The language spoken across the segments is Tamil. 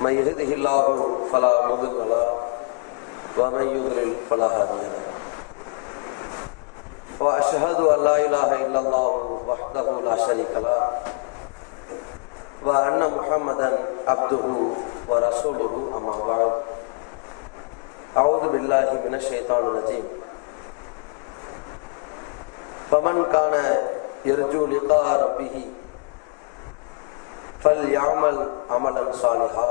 من يهده الله فلا مضل له ومن يضلل فلا هادي له وأشهد أن لا إله إلا الله وحده لا شريك له وأن محمدا عبده ورسوله أما بعد أعوذ بالله من الشيطان الرجيم فمن كان يرجو لقاء ربه فليعمل عملا صالحا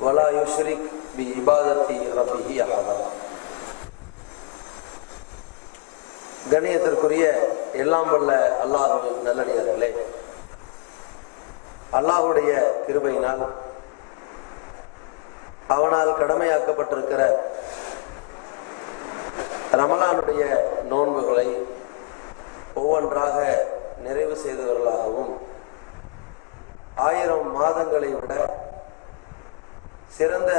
ولا يشرك بعبادة ربه أحدا. கண்ணியத்திற்குரிய எல்லாம் வல்ல அல்லாஹ்வின் நல்லடியார்களே, அல்லாஹ்வுடைய கிருபையினால் அவனால் கடமையாக்கப்பட்டிருக்கிற ரமலானுடைய நோன்புகளை ஒவ்வொன்றாக நிறைவு செய்தவர்களாகவும் 1000 மாதங்களை விட சிறந்த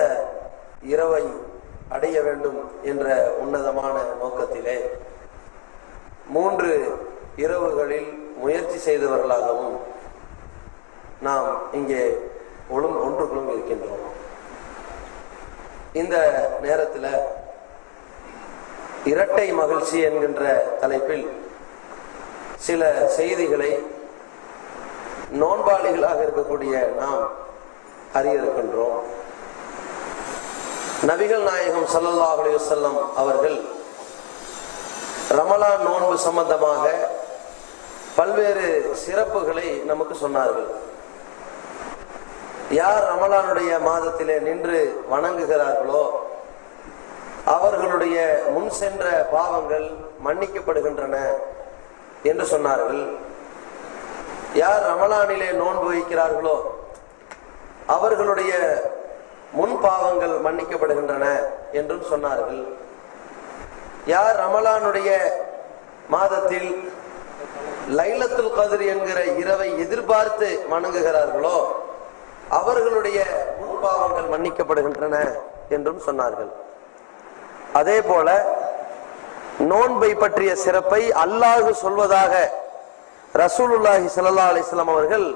இரவை அடைய வேண்டும் என்ற உன்னதமான நோக்கத்திலே 3 இரவுகளில் முயற்சி செய்தவர்களாகவும் நாம் இங்கே ஒன்றுக்குள்ளும் இருக்கின்றோம். இந்த நேரத்தில் இரட்டை மகிழ்ச்சி என்கின்ற தலைப்பில் சில செய்திகளை நோன்பாளிகளாக இருக்கக்கூடிய நாம் அறிய இருக்கின்றோம். நபிகள் நாயகம் ஸல்லல்லாஹு அலைஹி வஸல்லம் அவர்கள் ரமலான் நோன்பு சம்பந்தமாக பல்வேறு சிறப்புகளை நமக்கு சொன்னார்கள். யார் ரமலானுடைய மாதத்திலே நின்று வணங்குகிறார்களோ அவர்களுடைய முன் சென்ற பாவங்கள் மன்னிக்கப்படுகின்றன என்று சொன்னார்கள். யார் ரமலானிலே நோன்பு வைக்கிறார்களோ அவர்களுடைய முன் பாவங்கள் மன்னிக்கப்படுகின்றன என்றும் சொன்னார்கள். யார் ரமலானுடைய மாதத்தில் லைலத்துல் கத்ர் என்கிற இரவை எதிர்பார்த்து வணங்குகிறார்களோ அவர்களுடைய முன் பாவங்கள் மன்னிக்கப்படுகின்றன என்றும் சொன்னார்கள். அதே போல நோன்பை பற்றிய சிறப்பை அல்லாஹ் சொல்வதாக ரசூலுல்லாஹி ஸல்லல்லாஹு அலைஹி வஸல்லம் அவர்கள்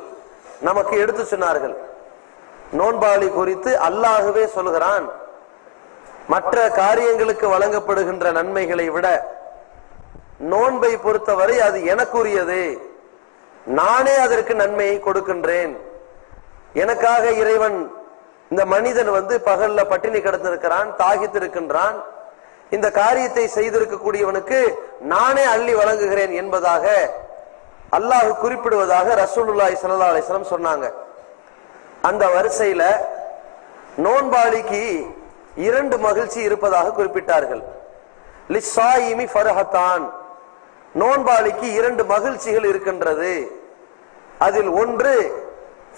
நமக்கு எடுத்து சொன்னார்கள். நோன்பாளி குறித்து அல்லாஹ்வே சொல்கிறான், மற்ற காரியங்களுக்கு வழங்கப்படுகின்ற நன்மைகளை விட நோன்பை பொறுத்தவரை அது எனக்குரியது, நானே அதற்கு நன்மையை கொடுக்கின்றேன். எனக்காக இறைவன் இந்த மனிதன் பகல்ல பட்டினி கிடந்திருக்கிறான், தாகித்திருக்கின்றான், இந்த காரியத்தை செய்திருக்கக்கூடியவனுக்கு நானே அள்ளி வழங்குகிறேன் என்பதாக அல்லாஹ் குறிப்பிடுவதாக ரசூலுல்லாஹி ஸல்லல்லாஹு அலைஹி வஸல்லம் சொன்னாங்க. அந்த வரிசையில நோன்பாளிக்கு 2 மகிழ்ச்சி இருப்பதாக குறிப்பிட்டார்கள். லிஸ்ஸாயிமி ஃபர்ஹத்தான், நோன்பாளிக்கு 2 மகிழ்ச்சிகள் இருக்கின்றது. அதில் ஒன்று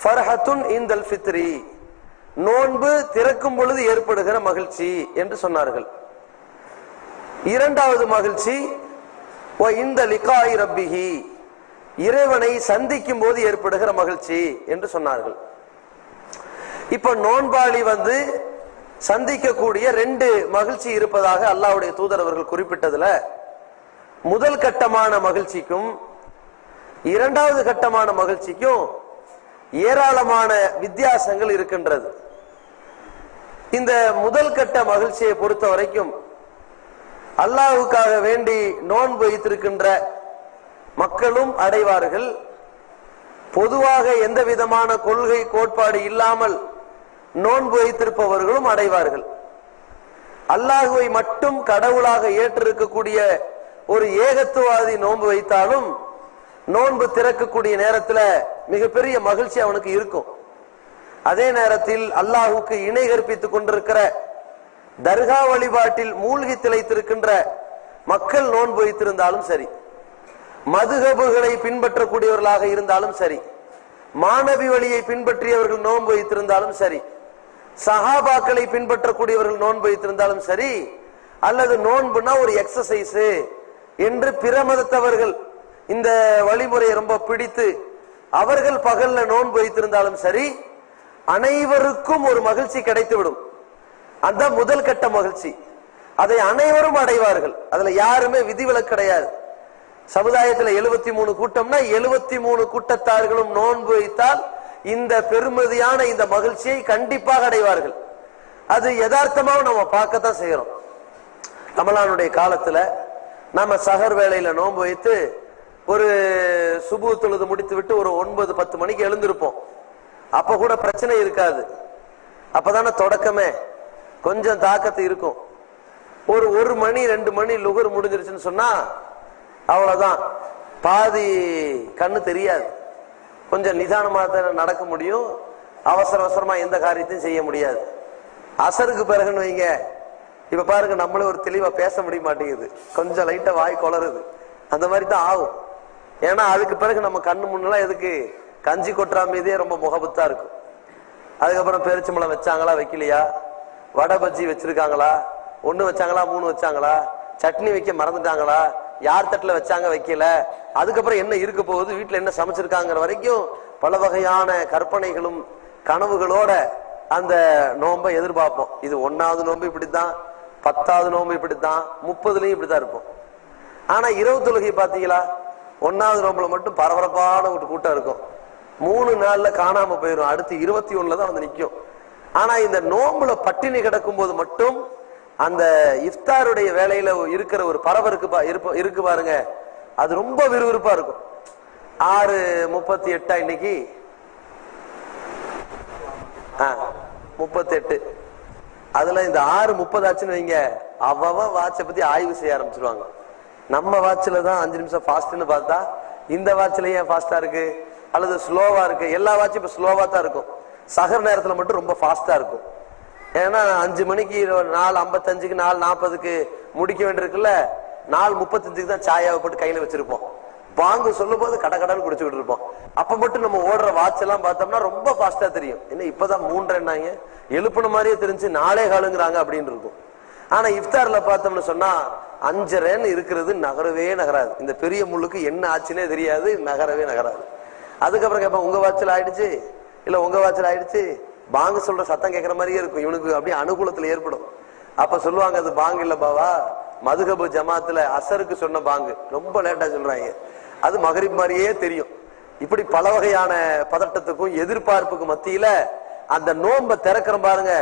ஃபர்ஹத்துன் இன்தல் ஃபித்ரி, நோன்பு திறக்கும் பொழுது ஏற்படுகிற மகிழ்ச்சி என்று சொன்னார்கள். 2வது மகிழ்ச்சி வ இந்த லிகாஇ ரப்பிஹி, இறைவனை சந்திக்கும் போது ஏற்படுகிற மகிழ்ச்சி என்று சொன்னார்கள். இப்ப நோன்பாளி சந்திக்கக்கூடிய 2 மகிழ்ச்சி இருப்பதாக அல்லாஹ்வுடைய தூதர் அவர்கள் குறிப்பிட்டதுல முதல் கட்டமான மகிழ்ச்சிக்கும் 2வது கட்டமான மகிழ்ச்சிக்கும் ஏராளமான வித்தியாசங்கள் இருக்கின்றது. இந்த முதல் கட்ட மகிழ்ச்சியை பொறுத்த வரைக்கும் அல்லாஹ்வுக்காக வேண்டி நோன்பு வைத்திருக்கின்ற மக்களும் அடைவார்கள். பொதுவாக எந்த விதமான கொள்கை கோட்பாடு இல்லாமல் நோன்பு வைத்திருப்பவர்களும் அடைவார்கள். அல்லாஹ்வை மட்டும் கடவுளாக ஏற்றிருக்கக்கூடிய ஒரு ஏகத்துவாதி நோன்பு வைத்தாலும் நோன்பு திறக்கக்கூடிய நேரத்தில் மிகப்பெரிய மகிழ்ச்சி அவனுக்கு இருக்கும். அதே நேரத்தில் அல்லாஹ்வுக்கு இணை கற்பித்துக் கொண்டிருக்கிற தர்கா வழிபாட்டில் மூழ்கி திளைத்திருக்கின்ற மக்கள் நோன்பு வைத்திருந்தாலும் சரி, மதுஹபுகளை பின்பற்றக்கூடியவர்களாக இருந்தாலும் சரி, மாணவி வழியை பின்பற்றியவர்கள் நோன்பு வைத்திருந்தாலும் சரி, சஹாபாக்களை பின்பற்றக்கூடியவர்கள் நோன்பு வைத்திருந்தாலும் சரி, அல்லது நோன்புனா ஒரு எக்ஸசைஸ் என்று பிற மதத்தவர்கள் இந்த வழிமுறையை ரொம்ப பிடித்து அவர்கள் பகல்ல நோன்பு வைத்திருந்தாலும் சரி, அனைவருக்கும் ஒரு மகிழ்ச்சி கிடைத்துவிடும். அந்த முதல் கட்ட மகிழ்ச்சி, அதை அனைவரும் அடைவார்கள். அதுல யாருமே விதிவிலக்கு கிடையாது. சமுதாயத்தில் 73 கூட்டம்னா 73 கூட்டத்தார்களும் நோன்பு வைத்தால் இந்த பெருமதியான இந்த மகிழ்ச்சியை கண்டிப்பாக அடைவார்கள். அது யதார்த்தமாக நம்ம பார்க்கத்தான் செய்யறோம். ரமலானுடைய காலத்துல நம்ம சஹர் வேளையில நோன்பு வைத்து ஒரு சுபு தொழுது முடித்து விட்டு ஒரு 9-10 மணிக்கு எழுந்திருப்போம். அப்ப கூட பிரச்சனை இருக்காது. அப்பதானே தொடக்கமே, கொஞ்சம் தாக்கத்து இருக்கும். ஒரு 1 மணி 2 மணி லுகர் முடிஞ்சிருச்சுன்னு சொன்னா அவ்வளவுதான், பாதி கண்ணு தெரியாது. கொஞ்சம் நிதானமா தான் நடக்க முடியும். அவசர அவசரமா எந்த காரியத்தையும் செய்ய முடியாது. அசருக்கு பிறகுன்னு வைங்க, இப்ப பாருங்க நம்மளே ஒரு தெளிவா பேச முடிய மாட்டேங்குது, கொஞ்சம் லைட்டா வாய் கொளருது. அந்த மாதிரி தான் ஆகும். ஏன்னா அதுக்கு பிறகு நம்ம கண்ணு முன்னெல்லாம் எதுக்கு கஞ்சி கொட்டுறா மீதே ரொம்ப முகபத்தா இருக்கும். அதுக்கப்புறம் பேரிச்சம்பழம் வச்சாங்களா வைக்கலையா, வடை பஜ்ஜி வச்சிருக்காங்களா, 1 வச்சாங்களா 3 வச்சாங்களா, சட்னி வைக்க மறந்துட்டாங்களா, யார் தட்டுல வச்சாங்க வைக்கல, அதுக்கப்புறம் என்ன இருக்க போகுது, வீட்டுல என்ன சமைச்சிருக்காங்கிற வரைக்கும் பல வகையான கற்பனைகளும் கனவுகளோட அந்த நோன்பை எதிர்பார்ப்போம். இது 1வது நோன்பு இப்படித்தான், 10வது நோன்பு இப்படித்தான், 30லயும் இப்படித்தான் இருப்போம். ஆனா இரவு தொழுகை பாத்தீங்களா, 1வது நோன்புல மட்டும் பரபரப்பான ஒரு கூட்டம் இருக்கும். 3 நாள்ல காணாம போயிடும், அடுத்து 21 தான் வந்து நிற்கும். ஆனா இந்த நோன்புல பட்டினி கிடக்கும் போது மட்டும் அந்த இஃப்தாருடைய வேலையில இருக்கிற ஒரு பரபரப்பு இருக்கு பாருங்க, அது ரொம்ப விறுவிறுப்பா இருக்கும். 6:38 இன்னைக்கு 38. அதுல இந்த 6:30 ஆச்சுன்னு வைங்க, அவன் வாட்சை பத்தி ஆய்வு செய்ய ஆரம்பிச்சிருவாங்க. நம்ம வாட்சில தான் 5 நிமிஷம் ஃபாஸ்ட்னு பார்த்தா இந்த வாட்சில ஏன் ஃபாஸ்டா இருக்கு அல்லது ஸ்லோவா இருக்கு? எல்லா வாட்சும் இப்ப ஸ்லோவா தான் இருக்கும். சகர் நேரத்துல மட்டும் ரொம்ப ஃபாஸ்டா இருக்கும். ஏன்னா 5 மணிக்கு 4:55க்கு 4:40க்கு முடிக்க வேண்டியிருக்குல்ல, 4:35க்கு தான் சாயாவை போட்டு கையில வச்சிருப்போம். பாங்கு சொல்லும் போது கடகடன்னு குடிச்சுக்கிட்டு இருப்போம். அப்ப மட்டும் நம்ம ஓடுற வாட்ச் எல்லாம் பார்த்தோம்னா ரொம்ப ஃபாஸ்டா தெரியும். என்ன இப்பதான் 3:30 எழுப்புன மாதிரியே தெரிஞ்சு 4:15 அப்படின்னு இருக்கும். ஆனா இஃப்தார்ல பார்த்தோம்னு சொன்னா 5:30 இருக்கிறது, நகரவே நகராது. இந்த பெரிய முள்ளுக்கு என்ன ஆச்சுன்னே தெரியாது, நகரவே நகராது. அதுக்கப்புறம் கேட்பேன், உங்க வாட்சில் ஆயிடுச்சு இல்ல உங்க வாட்சில் ஆயிடுச்சு, பாங்கு சொல்ற சத்தம் கேட்கற மாதிரியே இருக்கும். இவனுக்கு அப்படியே அனுகூலத்துல ஏற்படும். அப்ப சொல்லுவாங்க, அது பாங்கு இல்ல பாவா, மதுகபு ஜமாத்துல அசருக்கு சொன்ன பாங்கு, ரொம்ப லேட்டா சொல்றாங்க, அது மகரிப் மாதிரியே தெரியும். இப்படி பல வகையான பதட்டத்துக்கும் எதிர்பார்ப்புக்கும் மத்தியில அந்த நோன்பை திறக்கிற பாருங்க,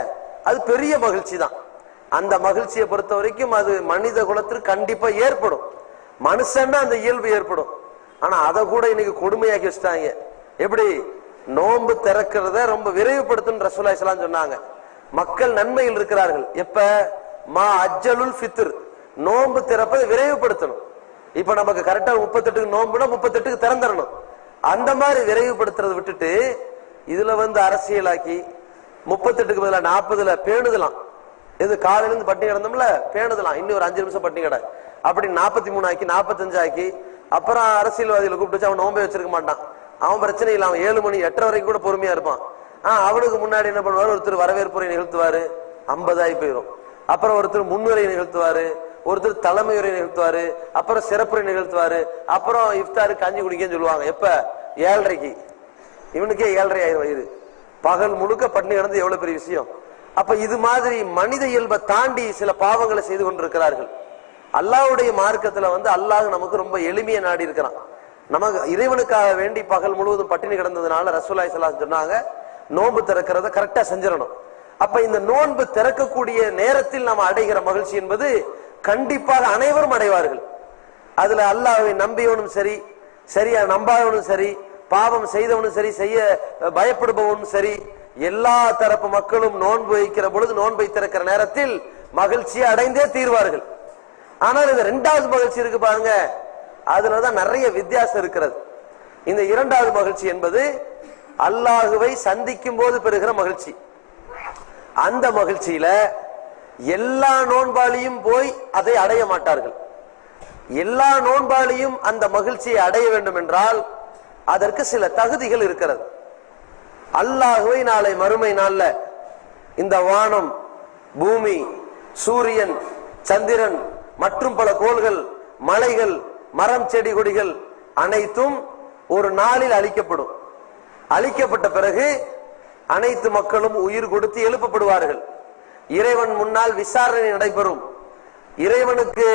அது பெரிய மகிழ்ச்சி தான். அந்த மகிழ்ச்சியை பொறுத்த வரைக்கும் அது மனித குலத்திற்கு கண்டிப்பா ஏற்படும். மனுஷன்னா அந்த இயல்பு ஏற்படும். ஆனா அதை கூட இன்னைக்கு கொடுமையாக்கி வச்சுட்டாங்க. எப்படி நோன்பு திறக்கிறத ரொம்ப விரைவுபடுத்தும் ரசூலுல்லாஹி ஸல்லல்லாஹு அலைஹி வஸல்லம் சொன்னாங்க. மக்கள் நன்மையில் இருக்கிறார்கள். எப்ப மா அஜ்ஜலுல் ஃபித்ர், நோன்பு திறப்பதை விரைவுபடுத்தணும். இப்ப நமக்கு கரெக்டா 38க்கு நோன்புனா 38க்கு திறந்துடணும். அந்த மாதிரி விரைவுபடுத்துறதை விட்டுட்டு இதுல அரசியலாக்கி 38க்கு பதிலா 40ல பேணுதலாம். இது காலையில இருந்து பட்டினி கிடந்தோம்ல, பேணுதலாம், இன்னும் ஒரு 5 நிமிஷம் பட்டினி கிட, அப்படி 43 ஆக்கி 45 ஆக்கி, அப்புறம் அரசியல்வாதிகளை கூப்பிட்டு அவன் நோம்பே வச்சிருக்க மாட்டான். அவன் பிரச்சனை இல்லை, அவன் 7 மணி 8 வரைக்கும் கூட பொறுமையா இருப்பான். அவனுக்கு முன்னாடி என்ன பண்ணுவாரு, ஒருத்தர் வரவேற்புரை நிகழ்த்துவாரு, 50 ஆகி போயிடும். அப்புறம் ஒருத்தர் முன்னுரை நிகழ்த்துவாரு, ஒருத்தர் தலைமை உரை நிகழ்த்துவாரு, அப்புறம் சிறப்புரை நிகழ்த்துவாரு, அப்புறம் இஃப்தாரு கஞ்சி குடிக்கன்னு சொல்லுவாங்க. எப்ப 7:30க்கு, இவனுக்கே 7:30 ஆயிரம் வயது, பகல் முழுக்க பட்டினி கிடந்து எவ்வளவு பெரிய விஷயம். அப்ப இது மாதிரி மனித இயல்பை தாண்டி சில பாவங்களை செய்து கொண்டிருக்கிறார்கள். அல்லாஹ்வுடைய மார்க்கத்துல அல்லாஹ் நமக்கு ரொம்ப எளிமையை நாடி இருக்கிறான். நமக்கு இறைவனுக்காக வேண்டி பகல் முழுவதும் பட்டினி கிடந்ததுனால ரசூலுல்லாஹி ஸல்லல்லாஹு அலைஹி வஸல்லம் சொன்னாங்க, நோன்பு திறக்கிறத கரெக்டா செஞ்சிடணும். அப்ப இந்த நோன்பு திறக்கக்கூடிய நேரத்தில் நாம் அடைகிற மகிழ்ச்சி என்பது கண்டிப்பாக அனைவரும் அடைவார்கள். அதுல அல்லாஹ்வை நம்பியவனும் சரி, சரியா நம்பாதவனும் சரி, பாவம் செய்தவனும் சரி, செய்ய பயப்படுபவனும் சரி, எல்லா தரப்பு மக்களும் நோன்பு வைக்கிற பொழுது, நோன்பை திறக்கிற நேரத்தில் மகிழ்ச்சியை அடைந்தே தீர்வார்கள். ஆனால் இந்த 2வது மகிழ்ச்சி இருக்கு பாருங்க, அதுலதான் நிறைய வித்தியாசம் இருக்கிறது. இந்த 2வது மகிழ்ச்சி என்பது அல்லாஹுவை சந்திக்கும் போது பெறுகிற மகிழ்ச்சி. அந்த மகிழ்ச்சியில எல்லா நோன்பாளியும் போய் அதை அடைய மாட்டார்கள். எல்லா நோன்பாளியும் அந்த மகிழ்ச்சியை அடைய வேண்டும் என்றால் அதற்கு சில தகுதிகள் இருக்கிறது. அல்லாஹுவை நாளை மறுமை நாள்ல இந்த வானம், பூமி, சூரியன், சந்திரன் மற்றும் பல கோள்கள், மலைகள், மரம், செடி, கொடிகள் அனைத்தும் ஒரு நாளில் அழிக்கப்படும். அழிக்கப்பட்ட பிறகு அனைத்து மக்களும் உயிர் கொடுத்து எழுப்பப்படுவார்கள். இறைவன் முன்னால் விசாரணை நடைபெறும். இறைவனுக்கு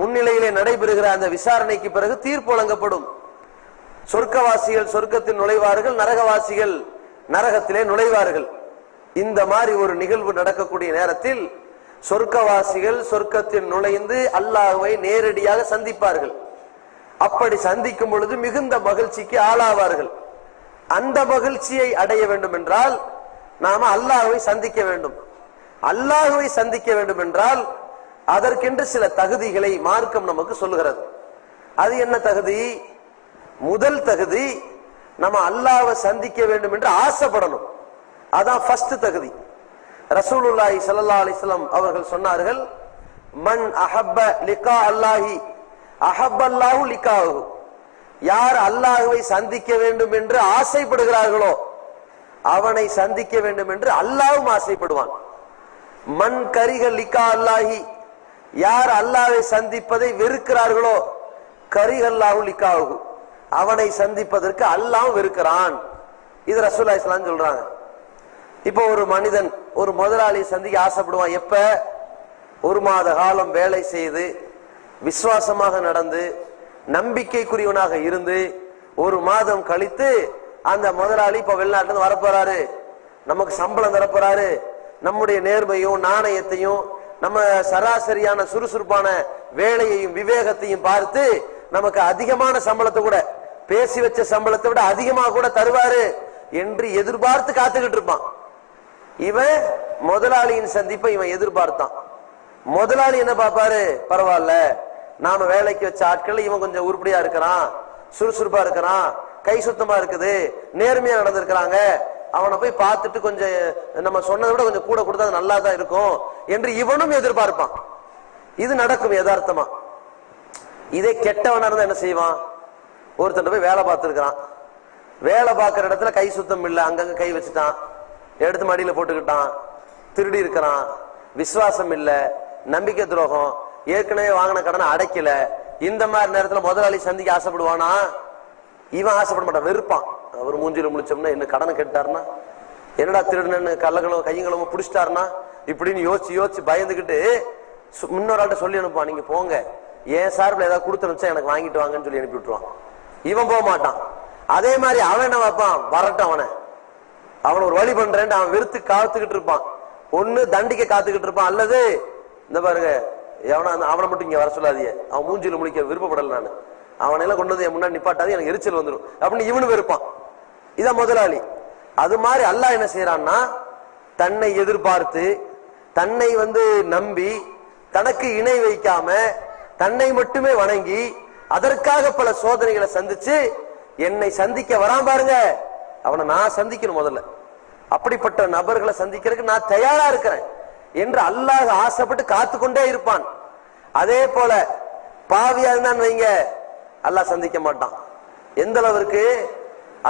முன்னிலையிலே நடைபெறுகிற அந்த விசாரணைக்கு பிறகு தீர்ப்பு வழங்கப்படும். சொர்க்கவாசிகள் சொர்க்கத்தில் நுழைவார்கள், நரகவாசிகள் நரகத்திலே நுழைவார்கள். இந்த மாதிரி ஒரு நிகழ்வு நடக்கக்கூடிய நேரத்தில் சொர்க்கவாசிகள் சொர்க்கத்தில் நுழைந்து அல்லாஹ்வை நேரடியாக சந்திப்பார்கள். அப்படி சந்திக்கும் பொழுது மிகுந்த மகிழ்ச்சிக்கு ஆளாவார்கள். அந்த மகிழ்ச்சியை அடைய வேண்டும் என்றால் நாம அல்லாஹ்வை சந்திக்க வேண்டும். அல்லாஹ்வை சந்திக்க வேண்டும் என்றால் அதற்கென்று சில தகுதிகளை மார்க்கம் நமக்கு சொல்லுகிறது. அது என்ன தகுதி? முதல் தகுதி, நம்ம அல்லாஹ்வை சந்திக்க வேண்டும் என்று ஆசைப்படணும். அதான் ஃபர்ஸ்ட் தகுதி. ரசூலுல்லாஹி ஸல்லல்லாஹு அலைஹி வஸல்லம் அவர்கள் சொன்னார்கள், மன் அஹப்ப லிகா அல்லாஹி அஹப்பல்லாஹு லிகாஹு. யார் அல்லாஹ்வை சந்திக்க வேண்டும் என்று ஆசைப்படுகிறார்களோ அவனை சந்திக்க வேண்டும் என்று அல்லாஹ்வும் ஆசைப்படுவான். மன் கரிஹ லிகா அல்லாஹி. யார் அல்லாஹ்வை சந்திப்பதை வெறுக்கிறார்களோ கரிஹல்லாஹு லிகாஹு. அவனை சந்திப்பதற்கு அல்லாஹ் வெறுக்கிறான். இது ரசூலுல்லாஹி ஸல்லல்லாஹு அலைஹி வஸல்லம் சொல்றாங்க. இப்போ ஒரு மனிதன் ஒரு முதலாளியை சந்திக்க ஆசைப்படுவான். எப்ப? ஒரு மாத காலம் வேலை செய்து விசுவாசமாக நடந்து நம்பிக்கைக்குரியவனாக இருந்து ஒரு மாதம் கழித்து அந்த முதலாளி இப்ப வெளிநாட்டுல வரப்போறாரு, நமக்கு சம்பளம் தரப்போறாரு, நம்முடைய நேர்மையும் நாணயத்தையும் நம்ம சராசரியான சுறுசுறுப்பான வேலையையும் விவேகத்தையும் பார்த்து நமக்கு அதிகமான சம்பளத்தை கூட, பேசி வச்ச சம்பளத்தை விட அதிகமாக கூட தருவாரு என்று எதிர்பார்த்து காத்துக்கிட்டு இருப்பான். இவன் முதலாளியின் சந்திப்பை இவன் எதிர்பார்த்தான். முதலாளி என்ன பாப்பாரு? பரவாயில்ல, நாம வேலைக்கு வச்ச ஆட்கள் இவன் கொஞ்சம் உருப்படியா இருக்கிறான், சுறுசுறுப்பா இருக்கிறான், கை சுத்தமா இருக்குது, நேர்மையா நடந்திருக்கிறாங்க, அவனை போய் பார்த்துட்டு கொஞ்சம் நம்ம சொன்னதை விட கொஞ்சம் கூட கொடுத்தா நல்லா தான் இருக்கும் என்று இவனும் எதிர்பார்ப்பான். இது நடக்கும் யதார்த்தமா. இதே கெட்டவனா இருந்தா என்ன செய்வான்? ஒருத்தன் போய் வேலை பார்த்துருக்கிறான், வேலை பார்க்கிற இடத்துல கை சுத்தம் இல்லை, அங்கங்க கை வச்சுட்டான், எடுத்து மடியில போட்டுக்கிட்டான், திருடி இருக்கிறான், விசுவாசம் இல்ல, நம்பிக்கை துரோகம், ஏற்கனவே வாங்கின கடனை அடைக்கல. இந்த மாதிரி நேரத்துல முதலாளி சந்திக்க ஆசைப்படுவானா? இவன் ஆசைப்பட மாட்டான், வெறுப்பான். அவர் மூஞ்சில முழிச்சோம்னா என்ன கடனை கேட்டாருன்னா, என்னடா திருடனு கள்ளங்களும் கையங்களும் பிடிச்சிட்டாருன்னா இப்படின்னு யோசிச்சு யோசிச்சு பயந்துகிட்டு இன்னொரு ஆள்கிட்ட சொல்லி அனுப்புவான், நீங்க போங்க, என் சார்பில் ஏதாவது கொடுத்து அனுப்பிச்சா எனக்கு வாங்கிட்டு வாங்கன்னு சொல்லி அனுப்பி விட்டுருவான். இவன் போக மாட்டான். அதே மாதிரி அவன் என்ன வைப்பான்? வரட்டும், அவனை ஒரு வழி பண்றேன் அவன் வெறுத்து காத்துக்கிட்டு இருப்பான். ஒண்ணு தண்டிக்க காத்துக்கிட்டு இருப்பான், அல்லது இந்த பாருங்க அவனை மட்டும் இங்க வர சொல்லாதீங்க, அவன் மூஞ்சில முழிக்க விருப்பப்படல, நான் அவனையெல்லாம் கொண்டு வந்து என் முன்னாடி நிப்பாட்டாது, எனக்கு எரிச்சல் வந்துடும் அப்படின்னு இவனு வெறுப்பான். இதான் முதலாளி. அது மாதிரி அல்லாஹ் என்ன செய்யறான்னா, தன்னை எதிர்பார்த்து தன்னை நம்பி தனக்கு இணை வைக்காம தன்னை மட்டுமே வணங்கி அதற்காக பல சோதனைகளை சந்திச்சு என்னை சந்திக்க வரான் பாருங்க, அவனை நான் சந்திக்கணும் முதல்ல. அப்படிப்பட்ட நபர்களை சந்திக்கிறதுக்கு நான் தயாரா இருக்கிறேன் என்று அல்லாஹ் ஆசைப்பட்டு காத்து கொண்டே இருப்பான். அதே போல பாவியா இருந்தான்னு வைங்க, அல்லாஹ் சந்திக்க மாட்டான். எந்த அளவிற்கு?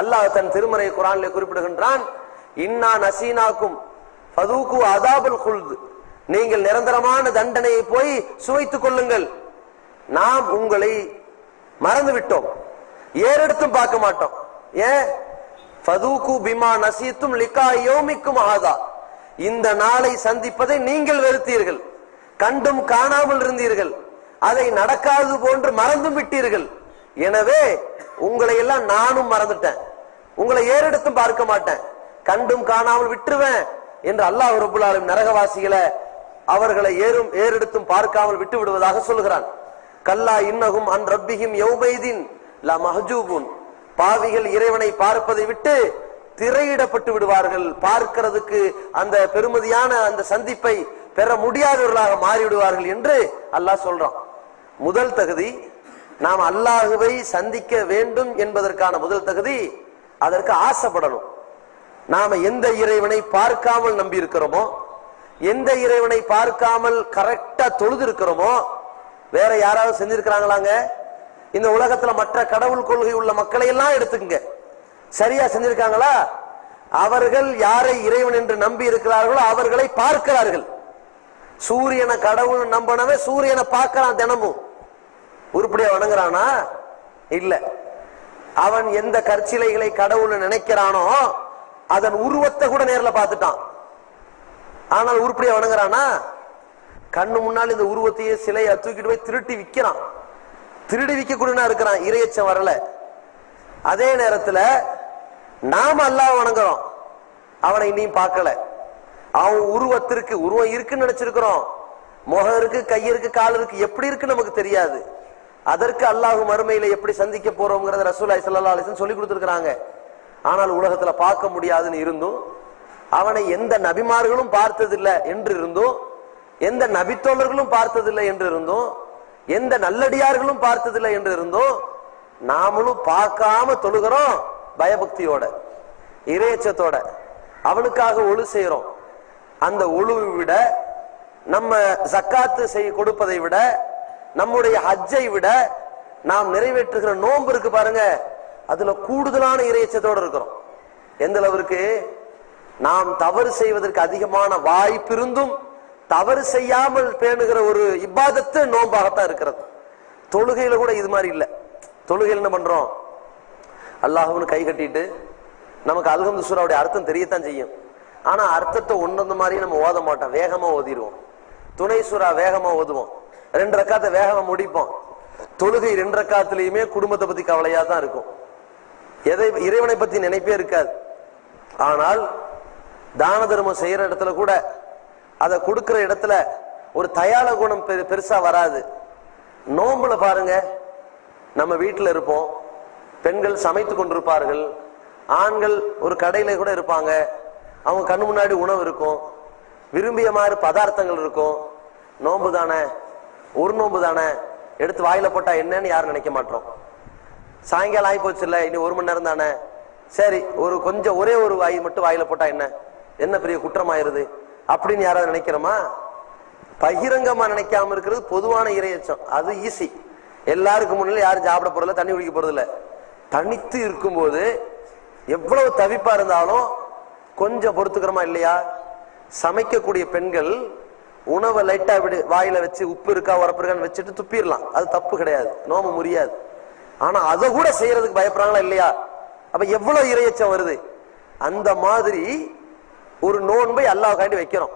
அல்லாஹ் தன் திருமறை குர்ஆனிலே குறிப்பிடுகின்றான், இன்னா நசீனாக்கும் ஃபதூகு அஸாபுல் குல்த். நீங்கள் நிரந்தரமான தண்டனையை போய் சுவைத்துக் கொள்ளுங்கள், நாம் உங்களை மறந்து விட்டோம், ஏறெடுத்தும் பார்க்க மாட்டோம். ஏன்? ஃபதூகு பிமா நசீத்தும் லிகா யௌமிக்கும் ஹாதா. இந்த நாளை சந்திப்பதை நீங்கள் வெறுத்தீர்கள், கண்டும் காணாமல் இருந்தீர்கள், அதை நடக்காது போன்று மறந்தும் விட்டீர்கள். எனவே உங்களை எல்லாம் நானும் மறந்துட்டேன், உங்களை ஏறெடுத்தும் பார்க்க மாட்டேன், கண்டும் காணாமல் விட்டுருவேன் என்று அல்லாஹ் ரப்பல் ஆலமீன் நரகவாசிகளை அவர்களை ஏறெடுத்தும் பார்க்காமல் விட்டு விடுவதாக சொல்கிறான். கல்லா இன்னஹும் அன் ரப்பிஹிம் யௌமைதின் லா மஹ்ஜூபுன். பாவிகள் இறைவனை பார்ப்பதை விட்டு திரையிடப்பட்டு விடுவார்கள், பார்க்கிறதுக்கு அந்த பெருமதியான அந்த சந்திப்பை பெற முடியாதவர்களாக மாறிவிடுவார்கள் என்று அல்லாஹ் சொல்றான். முதல் தகுதி, நாம் அல்லாஹுவை சந்திக்க வேண்டும் என்பதற்கான முதல் தகுதி, அதற்கு ஆசைப்படணும். நாம எந்த இறைவனை பார்க்காமல் நம்பி இருக்கிறோமோ, எந்த இறைவனை பார்க்காமல் கரெக்டா தொழுது இருக்கிறோமோ, வேற யாராவது செஞ்சிருக்கிறாங்களாங்க? இந்த உலகத்துல மற்ற கடவுள் கொள்கை உள்ள மக்களை எல்லாம் எடுத்துக்கங்க, சரியா செஞ்சிருக்காங்களா? அவர்கள் யாரை இறைவன் என்று நம்பி இருக்கிறார்களோ அவர்களை பார்க்கிறார்கள். சூரியனை கடவுள் நம்பினவன் சூரியனை பார்க்கிறான், தினமும் உருப்படியா வணங்குறானா? இல்ல. அவன் எந்த கற்சிலைகளை கடவுள் நினைக்கிறானோ அதன் உருவத்தை கூட நேர்ல பார்த்துட்டான், ஆனால் உருப்படியா வணங்குறானா? கண்ணு முன்னால் இந்த உருவத்தையே சிலையை தூக்கிட்டு போய் திருட்டி விற்கிறான், திருடி விற்கக்கூடியனா இருக்கிறான், இறையச்சம் வரல. அதே நேரத்துல நாம அல்லாஹ் வணங்குறோம், அவனை இன்னும் பார்க்கல. அவன் உருவத்திற்கு உருவம் இருக்குன்னு நினைச்சிருக்கிறோம், முகம் இருக்கு, கை இருக்கு, கால் இருக்கு, எப்படி இருக்கு நமக்கு தெரியாது. அதற்கு அல்லாஹ் மறுமையில எப்படி சந்திக்க போறோம்ங்கறத ரசூலுல்லாஹி ஸல்லல்லாஹு அலைஹி வஸல்லம் சொல்லி கொடுத்திருக்காங்க. ஆனால் உலகத்துல பார்க்க முடியாதுன்னு இருந்தும், அவனை எந்த நபிமார்களும் பார்த்ததில்லை என்று இருந்தும், எந்த நபித்தோழர்களும் பார்த்ததில்லை என்று இருந்தும், எந்த நல்லடியார்களும் பார்த்ததில்லை என்று இருந்தும், நாமளும் பார்க்காம தொழுகிறோம் பயபக்தியோட, இறையச்சத்தோட. அவனுக்காக ஒழு செய்யறோம். அந்த ஒழுவை விட, நம்ம ஜக்காத்து கொடுப்பதை விட, நம்முடைய ஹஜ்ஜை விட நாம் நிறைவேற்றுகிற நோன்பு இருக்கு பாருங்க, அதுல கூடுதலான இறையச்சத்தோடு இருக்கிறோம். எந்த அளவிற்கு நாம் தவறு செய்வதற்கு அதிகமான வாய்ப்பு இருந்தும் தவறு செய்யாமல் பேணுகிற ஒரு இபாதத்து நோன்பாகத்தான் இருக்கிறது. தொழுகையில கூட இது மாதிரி இல்லை. தொழுகையில் என்ன பண்றோம், அல்லாஹ்வுன்னு கை கட்டிட்டு நமக்கு அல்ஹம்து சூராவுடைய அர்த்தம் தெரியத்தான் செய்யும். ஆனா அர்த்தத்தை ஒன்று மாதிரி நம்ம ஓத மாட்டோம், வேகமா ஓதிடுவோம். துணை சூரா வேகமா ஓதுவோம், 2 ரக்காத்தை வேகமா முடிப்போம். தொழுகை 2 ரக்காத்துலயுமே குடும்பத்தை பத்தி கவலையா தான் இருக்கும், இறைவனை பத்தி நினைப்பே இருக்காது. ஆனால் தான தர்மம் செய்யற இடத்துல கூட, அதை கொடுக்கிற இடத்துல ஒரு தயாள குணம் பெருசா வராது. நோம்புல பாருங்க, நம்ம வீட்டுல இருப்போம், பெண்கள் சமைத்து கொண்டிருப்பார்கள், ஆண்கள் ஒரு கடையில கூட இருப்பாங்க, அவங்க கண்ணு முன்னாடி உணவு இருக்கும், விரும்பிய மாதிரி பதார்த்தங்கள் இருக்கும். நோம்பு தானே, ஒரு நோம்பு தானே, எடுத்து வாயில போட்டா என்னன்னு யாரும் நினைக்க மாட்டோம். சாயங்காலம் ஆகி போச்சு இல்ல, இனி 1 மணி நேரம் தானே, சரி ஒரு கொஞ்சம் ஒரே ஒரு வாய் மட்டும் வாயில போட்டா என்ன பெரிய குற்றமாயிருது அப்படின்னு யாராவது நினைக்கிறோமா? பகிரங்கமா நினைக்காம இருக்கிறது பொதுவான இறையச்சம். அது ஈஸி. எல்லாருக்கும் முன்னாடி யாரும் சாப்பிட போறதில்ல, தண்ணி குடிக்க போறது இல்ல. தனித்து இருக்கும்போது எவ்வளவு தவிப்பா இருந்தாலும் கொஞ்சம் பொறுத்துக்கிறோமா இல்லையா? சமைக்கக்கூடிய பெண்கள் உணவை லைட்டா விடு வாயில வச்சு உப்பு இருக்கா உரப்பு இருக்கான்னு வச்சுட்டு துப்பிடலாம், அது தப்பு கிடையாது, நோம்பு முடியாது. ஆனா அதை கூட செய்யறதுக்கு பயப்படுறாங்களா இல்லையா? அப்ப எவ்வளவு இறையச்சம் வருது. அந்த மாதிரி ஒரு நோன்பை அல்லாஹ்வுக்காண்டி வைக்கிறோம்.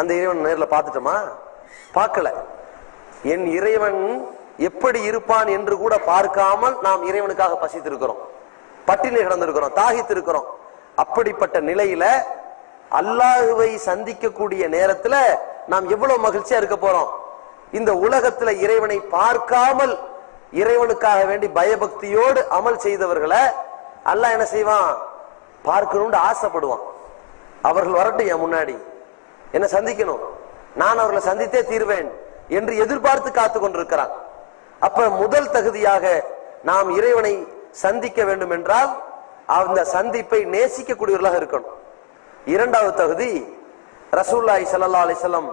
அந்த இறைவன் நேரில் பார்த்துட்டோமா? பார்க்கல. என் இறைவன் எப்படி இருப்பான் என்று கூட பார்க்காமல் நாம் இறைவனுக்காக பசித்திருக்கிறோம், பட்டினி கிடந்திருக்கிறோம், தாகித்திருக்கிறோம். அப்படிப்பட்ட நிலையில அல்லாஹ்வை சந்திக்கக்கூடிய நேரத்துல நாம் எவ்வளவு மகிழ்ச்சியா இருக்க போறோம். இந்த உலகத்துல இறைவனை பார்க்காமல் இறைவனுக்காக வேண்டி பயபக்தியோடு அமல் செய்தவர்களை அல்லாஹ் என்ன செய்வான், பார்க்கணும்னு ஆசைப்படுவான். அவர்கள் வரட்டும் என் முன்னாடி, என்ன சந்திக்கணும், நான் அவர்களை சந்தித்தே தீர்வேன் என்று எதிர்பார்த்து காத்து கொண்டிருக்கிறான். அப்ப முதல் தகுதியாக நாம் இறைவனை சந்திக்க வேண்டும் என்றால் அந்த சந்திப்பை நேசிக்கக்கூடியவர்களாக இருக்கணும். இரண்டாவது தகுதி, ரசூலுல்லாஹி ஸல்லல்லாஹு அலைஹி வஸல்லம்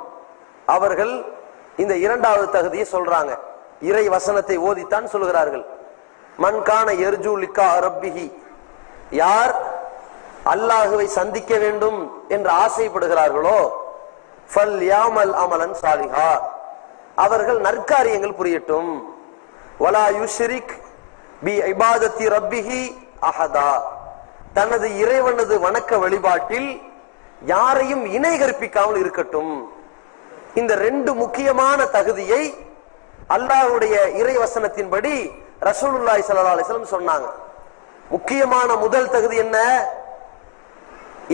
அவர்கள் இந்த இரண்டாவது தகுதியை சொல்றாங்க. இறை வசனத்தை ஓதித்தான் சொல்கிறார்கள். மன் கான யர்ஜூ லிகா ரப்பிஹி, யார் அல்லாஹ்வை சந்திக்க வேண்டும் என்று ஆசைப்படுகிறார்களோ, ஃபல் யாமல் அமலன் சாலிஹா, அவர்கள் நற்காரியங்கள் புரியட்டும். வலா யுஷ்ரிக் பி இபாதத்தி ரப்பிஹி அஹதா, தனது இறைவனது வணக்க வழிபாட்டில் யாரையும் இணை கற்பிக்காமல் இருக்கட்டும். இந்த 2 முக்கியமான தகுதியை அல்லாஹ்வுடைய இறை வசனத்தின்படி ரசூலுல்லாஹி ஸல்லல்லாஹு அலைஹி வஸல்லம் சொன்னாங்க. முக்கியமான முதல் தகுதி என்ன?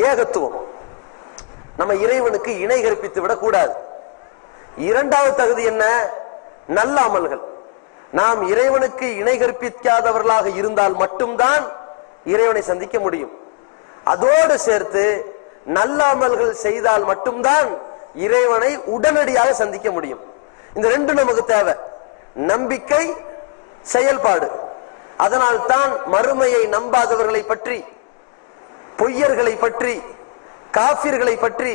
ஏகத்துவம். நம்ம இறைவனுக்கு இணை கற்பித்து விடக் கூடாது. இரண்டாவது தகுதி என்ன? நல்ல அமல்கள். நாம் இறைவனுக்கு இணை கற்பிக்காதவர்களாக இருந்தால் மட்டும்தான் இறைவனை சந்திக்க முடியும். அதோடு சேர்த்து நல்ல அமல்கள் செய்தால் மட்டும்தான் இறைவனை உடனடியாக சந்திக்க முடியும். இந்த 2 நமக்கு தேவை, நம்பிக்கை, செயல்பாடு. அதனால் தான் மறுமையை நம்பாதவர்களை பற்றி, பொய்யர்களை பற்றி, காஃபிர்களை பற்றி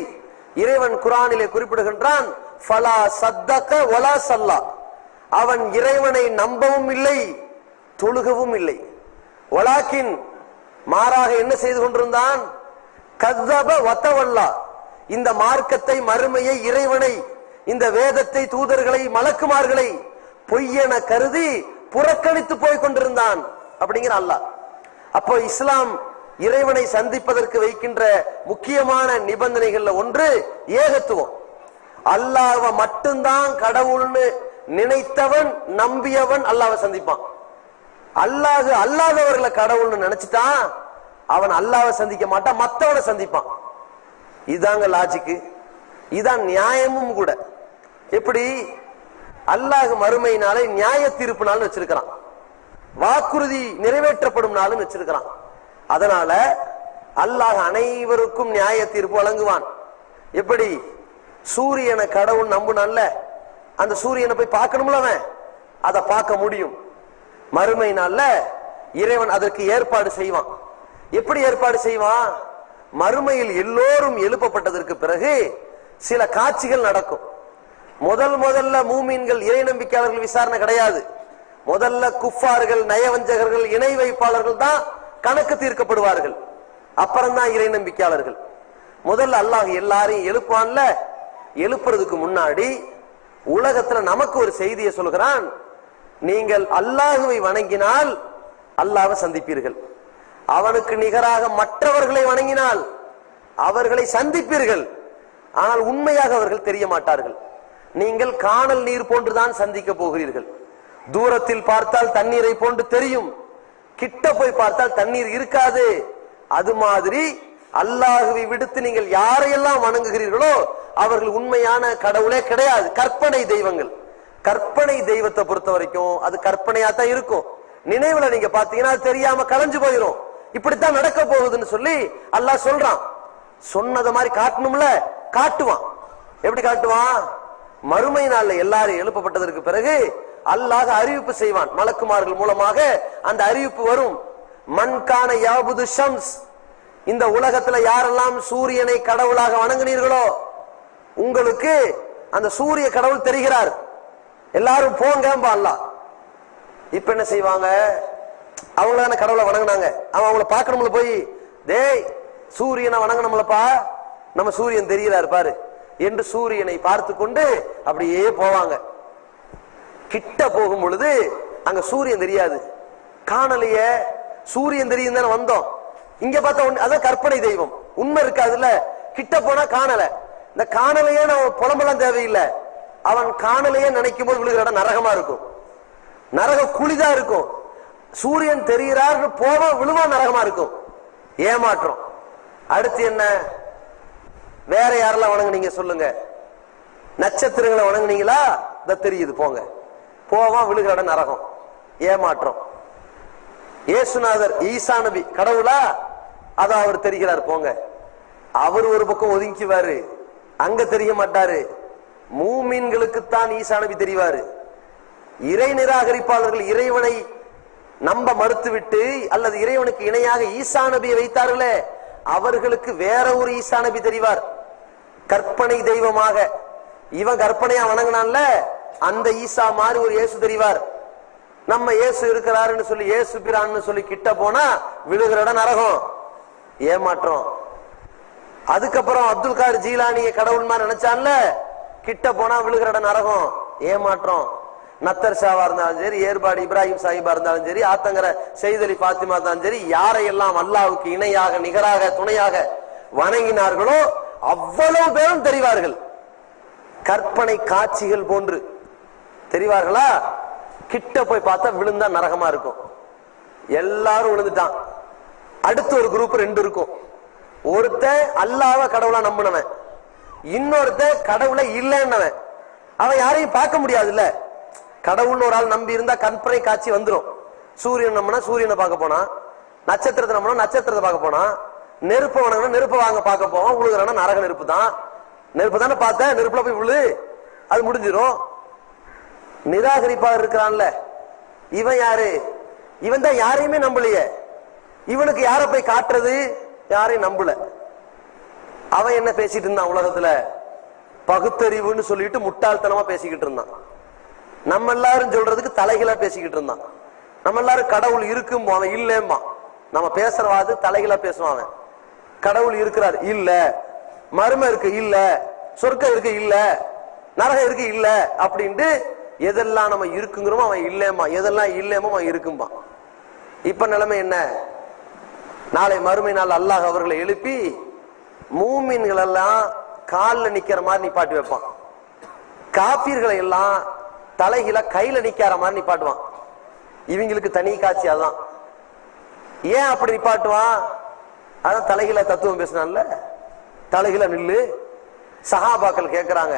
இறைவன் குர்ஆனிலே குறிப்பிடுகின்றான். ஃபலா சத்தக வலா சல்லா, அவன் இறைவனை நம்பவும் இல்லை தொழுகவும் இல்லை. வலாக்கின், மாறாக என்ன செய்து கொண்டிருந்தான்? கஸ்ஸப வதவல்லா, இந்த மார்க்கத்தை, மறுமையை, இறைவனை, இந்த வேதத்தை, தூதர்களை, மலக்குமார்களை பொய்யென கருதி புறக்கணித்து போய் கொண்டிருந்தான் அப்படிங்கிற அல்லாஹ். அப்போ இஸ்லாம் இறைவனை சந்திப்பதற்கு வைக்கின்ற முக்கியமான நிபந்தனைகள்ல ஒன்று ஏகத்துவம். அல்லாஹ்வை மட்டும்தான் கடவுள்னு நினைத்தவன், நம்பியவன் அல்லாஹ்வை சந்திப்பான். அல்லாஹ் அல்லாதவர்களை கடவுள்னு நினைச்சிட்டான், அவன் அல்லாஹ்வை சந்திக்க மாட்டான், மத்தவனை சந்திப்பான். இதாங்க லாஜிக்கு, இதான் நியாயமும் கூட. எப்படி அல்லாஹ் மறுமை நாளை நியாய தீர்ப்பு நாள் வச்சிருக்கிறான், வாக்குறுதி நிறைவேற்றப்படும் நாளும் வச்சிருக்கிறான். அதனால அல்லாஹ் அனைவருக்கும் நியாய தீர்ப்பு வழங்குவான். எப்படி சூரியனை கடவுள் நம்புனான்ல, அந்த சூரியனை போய் பார்க்கணும்ல, அவன் அதை பார்க்க முடியும். மறுமை நாள்ல இறைவன் அதற்கு ஏற்பாடு செய்வான். எப்படி ஏற்பாடு செய்வான்? மறுமையில் எல்லோரும் எழுப்பப்பட்டதற்கு பிறகு சில காட்சிகள் நடக்கும். முதல்ல மூமீன்கள், இறை நம்பிக்கையாளர்கள் விசாரணை கிடையாது. முதல்ல குஃபார்கள், நயவஞ்சகர்கள், இணை வைப்பாளர்கள் தான் கணக்கு தீர்க்கப்படுவார்கள். அப்புறம் தான் இறை நம்பிக்கையாளர்கள். முதல்ல அல்லாஹ் எல்லாரையும் எழுப்பான்ல, எழுப்புறதுக்கு முன்னாடி உலகத்துல நமக்கு ஒரு செய்தியை சொல்கிறான். நீங்கள் அல்லாஹுவை வணங்கினால் அல்லாஹ்வை சந்திப்பீர்கள், அவனுக்கு நிகராக மற்றவர்களை வணங்கினால் அவர்களை சந்திப்பீர்கள். ஆனால் உண்மையாக அவர்கள் தெரிய மாட்டார்கள். நீங்கள் காணல் நீர் போன்றுதான் சந்திக்க போகிறீர்கள். தூரத்தில் பார்த்தால் தண்ணீரை போன்று தெரியும், கிட்ட போய் பார்த்தால் தண்ணீர் இருக்காது. அது மாதிரி அல்லாஹுவை விடுத்து நீங்கள் யாரையெல்லாம் வணங்குகிறீர்களோ அவர்கள் உண்மையான கடவுளே கிடையாது, கற்பனை தெய்வங்கள். கற்பனை தெய்வத்தை பொறுத்த வரைக்கும் அது கற்பனையா தான் இருக்கும். நினைவுல நீங்க பாத்தீங்கன்னா அது தெரியாம கலைஞ்சு போயிடும். இப்படித்தான் நடக்க போகுதுன்னு சொல்லி அல்லாஹ் சொல்றான். சொன்னது மாதிரி காட்டணும்ல, காட்டுவான். எப்படி காட்டுவான்? மறுமை நாள்ல எல்லாரும் எழுப்பப்பட்டதற்கு பிறகு அல்லாஹ் அறிவிப்பு செய்வான். மலக்குமார்கள் மூலமாக அந்த அறிவிப்பு வரும். மன்கான யாபுது ஷம்ஸ், இந்த உலகத்துல யாரெல்லாம் சூரியனை கடவுளாக வணங்குனீர்களோ உங்களுக்கு அந்த சூரிய கடவுள் தெரிகிறார், எல்லாரும் போங்க அல்லாஹ். இப்ப என்ன செய்வாங்க? அவங்கள கடவுளை வணங்கினாங்க, அவங்கள பார்க்கணும்ல, போய் டேய் சூரியனை வணங்கணும்லப்பா, நம்ம சூரியன் தெரிகிறார் பாரு என்று சூரியனை பார்த்து கொண்டு அப்படியே போவாங்க. கிட்ட போகும் பொழுது அங்க சூரியன் தெரியாது, காணலையே. சூரியன் தெரியும் தானே வந்தோம், இங்க பார்த்தா அதான் கற்பனை தெய்வம், உண்மை இருக்காதுல்ல. கிட்ட போனா காணல, இந்த காணலையே நம்ம புலம்பெல்லாம் தேவையில்லை. அவன் காணலையே நினைக்கும் போது விழுகிற இடம் நரகமா இருக்கும், நரக குழிதா இருக்கும். சூரியன் தெரிகிறார் போவா விழுவா நரகமா இருக்கும். ஏமாற்றம். அடுத்து என்ன? வேற யாரெல்லாம் வணங்குனீங்க சொல்லுங்க? நட்சத்திரங்களை வணங்குனீங்களா? தெரியுது, போங்க. போவா விழுகிற இடம் நரகம், ஏமாற்றம். இயேசுநாதர் ஈசா நபி கடவுளா? அதான் அவர் தெரிகிறார், போங்க. அவர் ஒரு பக்கம் ஒதுங்கிவாரு, அங்க தெரிய மாட்டாரு. மூமின்களுக்குத்தான் ஈசா நபி தெரிவாரு. இறை நிராகரிப்பாளர்கள் இறைவனை நம்ப மறுத்துவிட்டு அல்லது இறைவனுக்கு இணையாக ஈசா நபியை வைத்தார்களே, அவர்களுக்கு வேற ஒரு ஈசா நபி தெரிவார், கற்பனை தெய்வமாக. இவன் கற்பனையா வணங்கினான்ல, அந்த ஈசா மாதிரி ஒரு இயேசு தெரிவார். நம்ம இயேசு இருக்கிறாருன்னு சொல்லி இயேசு பிரான்னு சொல்லி கிட்ட போனா விழுகிற இடம் நரகம், ஏமாற்றம். அதுக்கப்புறம் அப்துல் காதர் ஜீலானிய கடவுள் மாதிரி நினைச்சான்ல, கிட்ட போனா விழுகிற இடம் நரகம், ஏமாற்றம். நத்தர் ஷாவா இருந்தாலும் சரி, ஏற்பாடு இப்ராஹிம் சாஹிபா இருந்தாலும் சரி, ஆத்தங்கர செய்தலி பாத்திமா இருந்தாலும் சரி, யாரையெல்லாம் அல்லாஹ்வுக்கு இணையாக நிகராக துணையாக வணங்கினார்களோ அவ்வளவு பேரும் தெரிவார்கள். கற்பனை காட்சிகள் போன்று தெரிவார்களா? கிட்ட போய் பார்த்தா விழுந்தா நரகமா இருக்கும். எல்லாரும் விழுந்துட்டான். அடுத்து ஒரு குரூப் ரெண்டு இருக்கும். ஒருத்தன் அல்லாஹ்வை கடவுளா நம்பினவன், இன்னொருத்த கடவுளை இல்லைன்னவன். அவன் யாரையும் பார்க்க முடியாதுல்ல. கடவுள்னு ஒரு ஆள் நம்பி இருந்தா கற்பனை காட்சி வந்துடும். சூரியன் நம்பினா சூரியனை பார்க்க போனா, நட்சத்திரத்தை நம்பினா நட்சத்திரத்தை பார்க்க போனா, நெருப்ப வணங்கினா நெருப்ப வாங்க பார்க்க போவான். உழுகுறானா நரக நெருப்பு தான். நெருப்பு தானே பார்த்த, நெருப்புல போய் விழு, அது முடிஞ்சிடும். நிராகரிப்பாக இருக்கிறான்ல, இவன் யாரு? இவன் தான் யாரையுமே நம்பலையே. இவனுக்கு யாரை போய் காட்டுறது? யாரையும் நம்பல. அவன் என்ன பேசிட்டு இருந்தான்? உலகத்துல பகுத்தறிவுன்னு சொல்லிட்டு முட்டாள்தனமா பேசிக்கிட்டு இருந்தான். நம்ம எல்லாரும் சொல்றதுக்கு தலைகளா பேசிக்கிட்டு இருந்தான். நம்ம எல்லாரும் கடவுள் இருக்கும், அவன் இல்லேம்மா. நம்ம பேசுறவாது தலைகளா பேசுவான். அவன் கடவுள் இருக்கிறார் இல்ல, மர்மம் இருக்கு இல்ல, சொர்க்கம் இருக்கு இல்ல, நரகம் இருக்கு இல்ல அப்படின்ட்டு எதெல்லாம் நம்ம இருக்குங்கிறோமோ அவன் இல்லேம்மா, எதெல்லாம் இல்லேமோ அவன் இருக்கும்பா. இப்ப நிலைமை என்ன? நாளை மறுமை நாள் அல்லாஹ் அவர்களை எழுப்பி மூமின்கள் எல்லாம் காலில் நிக்கிற மாதிரி நிப்பாட்டி வைப்பான். காபீர்களை எல்லாம் தலைகில கையில நிக்கார மாதிரி நிப்பாட்டுவான். இவங்களுக்கு தனி காட்சி. அதான் ஏன் அப்படி நிப்பாட்டுவான்? அதான் தலைகீழ தத்துவம் பேசினான்ல, தலைகீழ நில்லு. சஹாபாக்கள் கேட்கிறாங்க,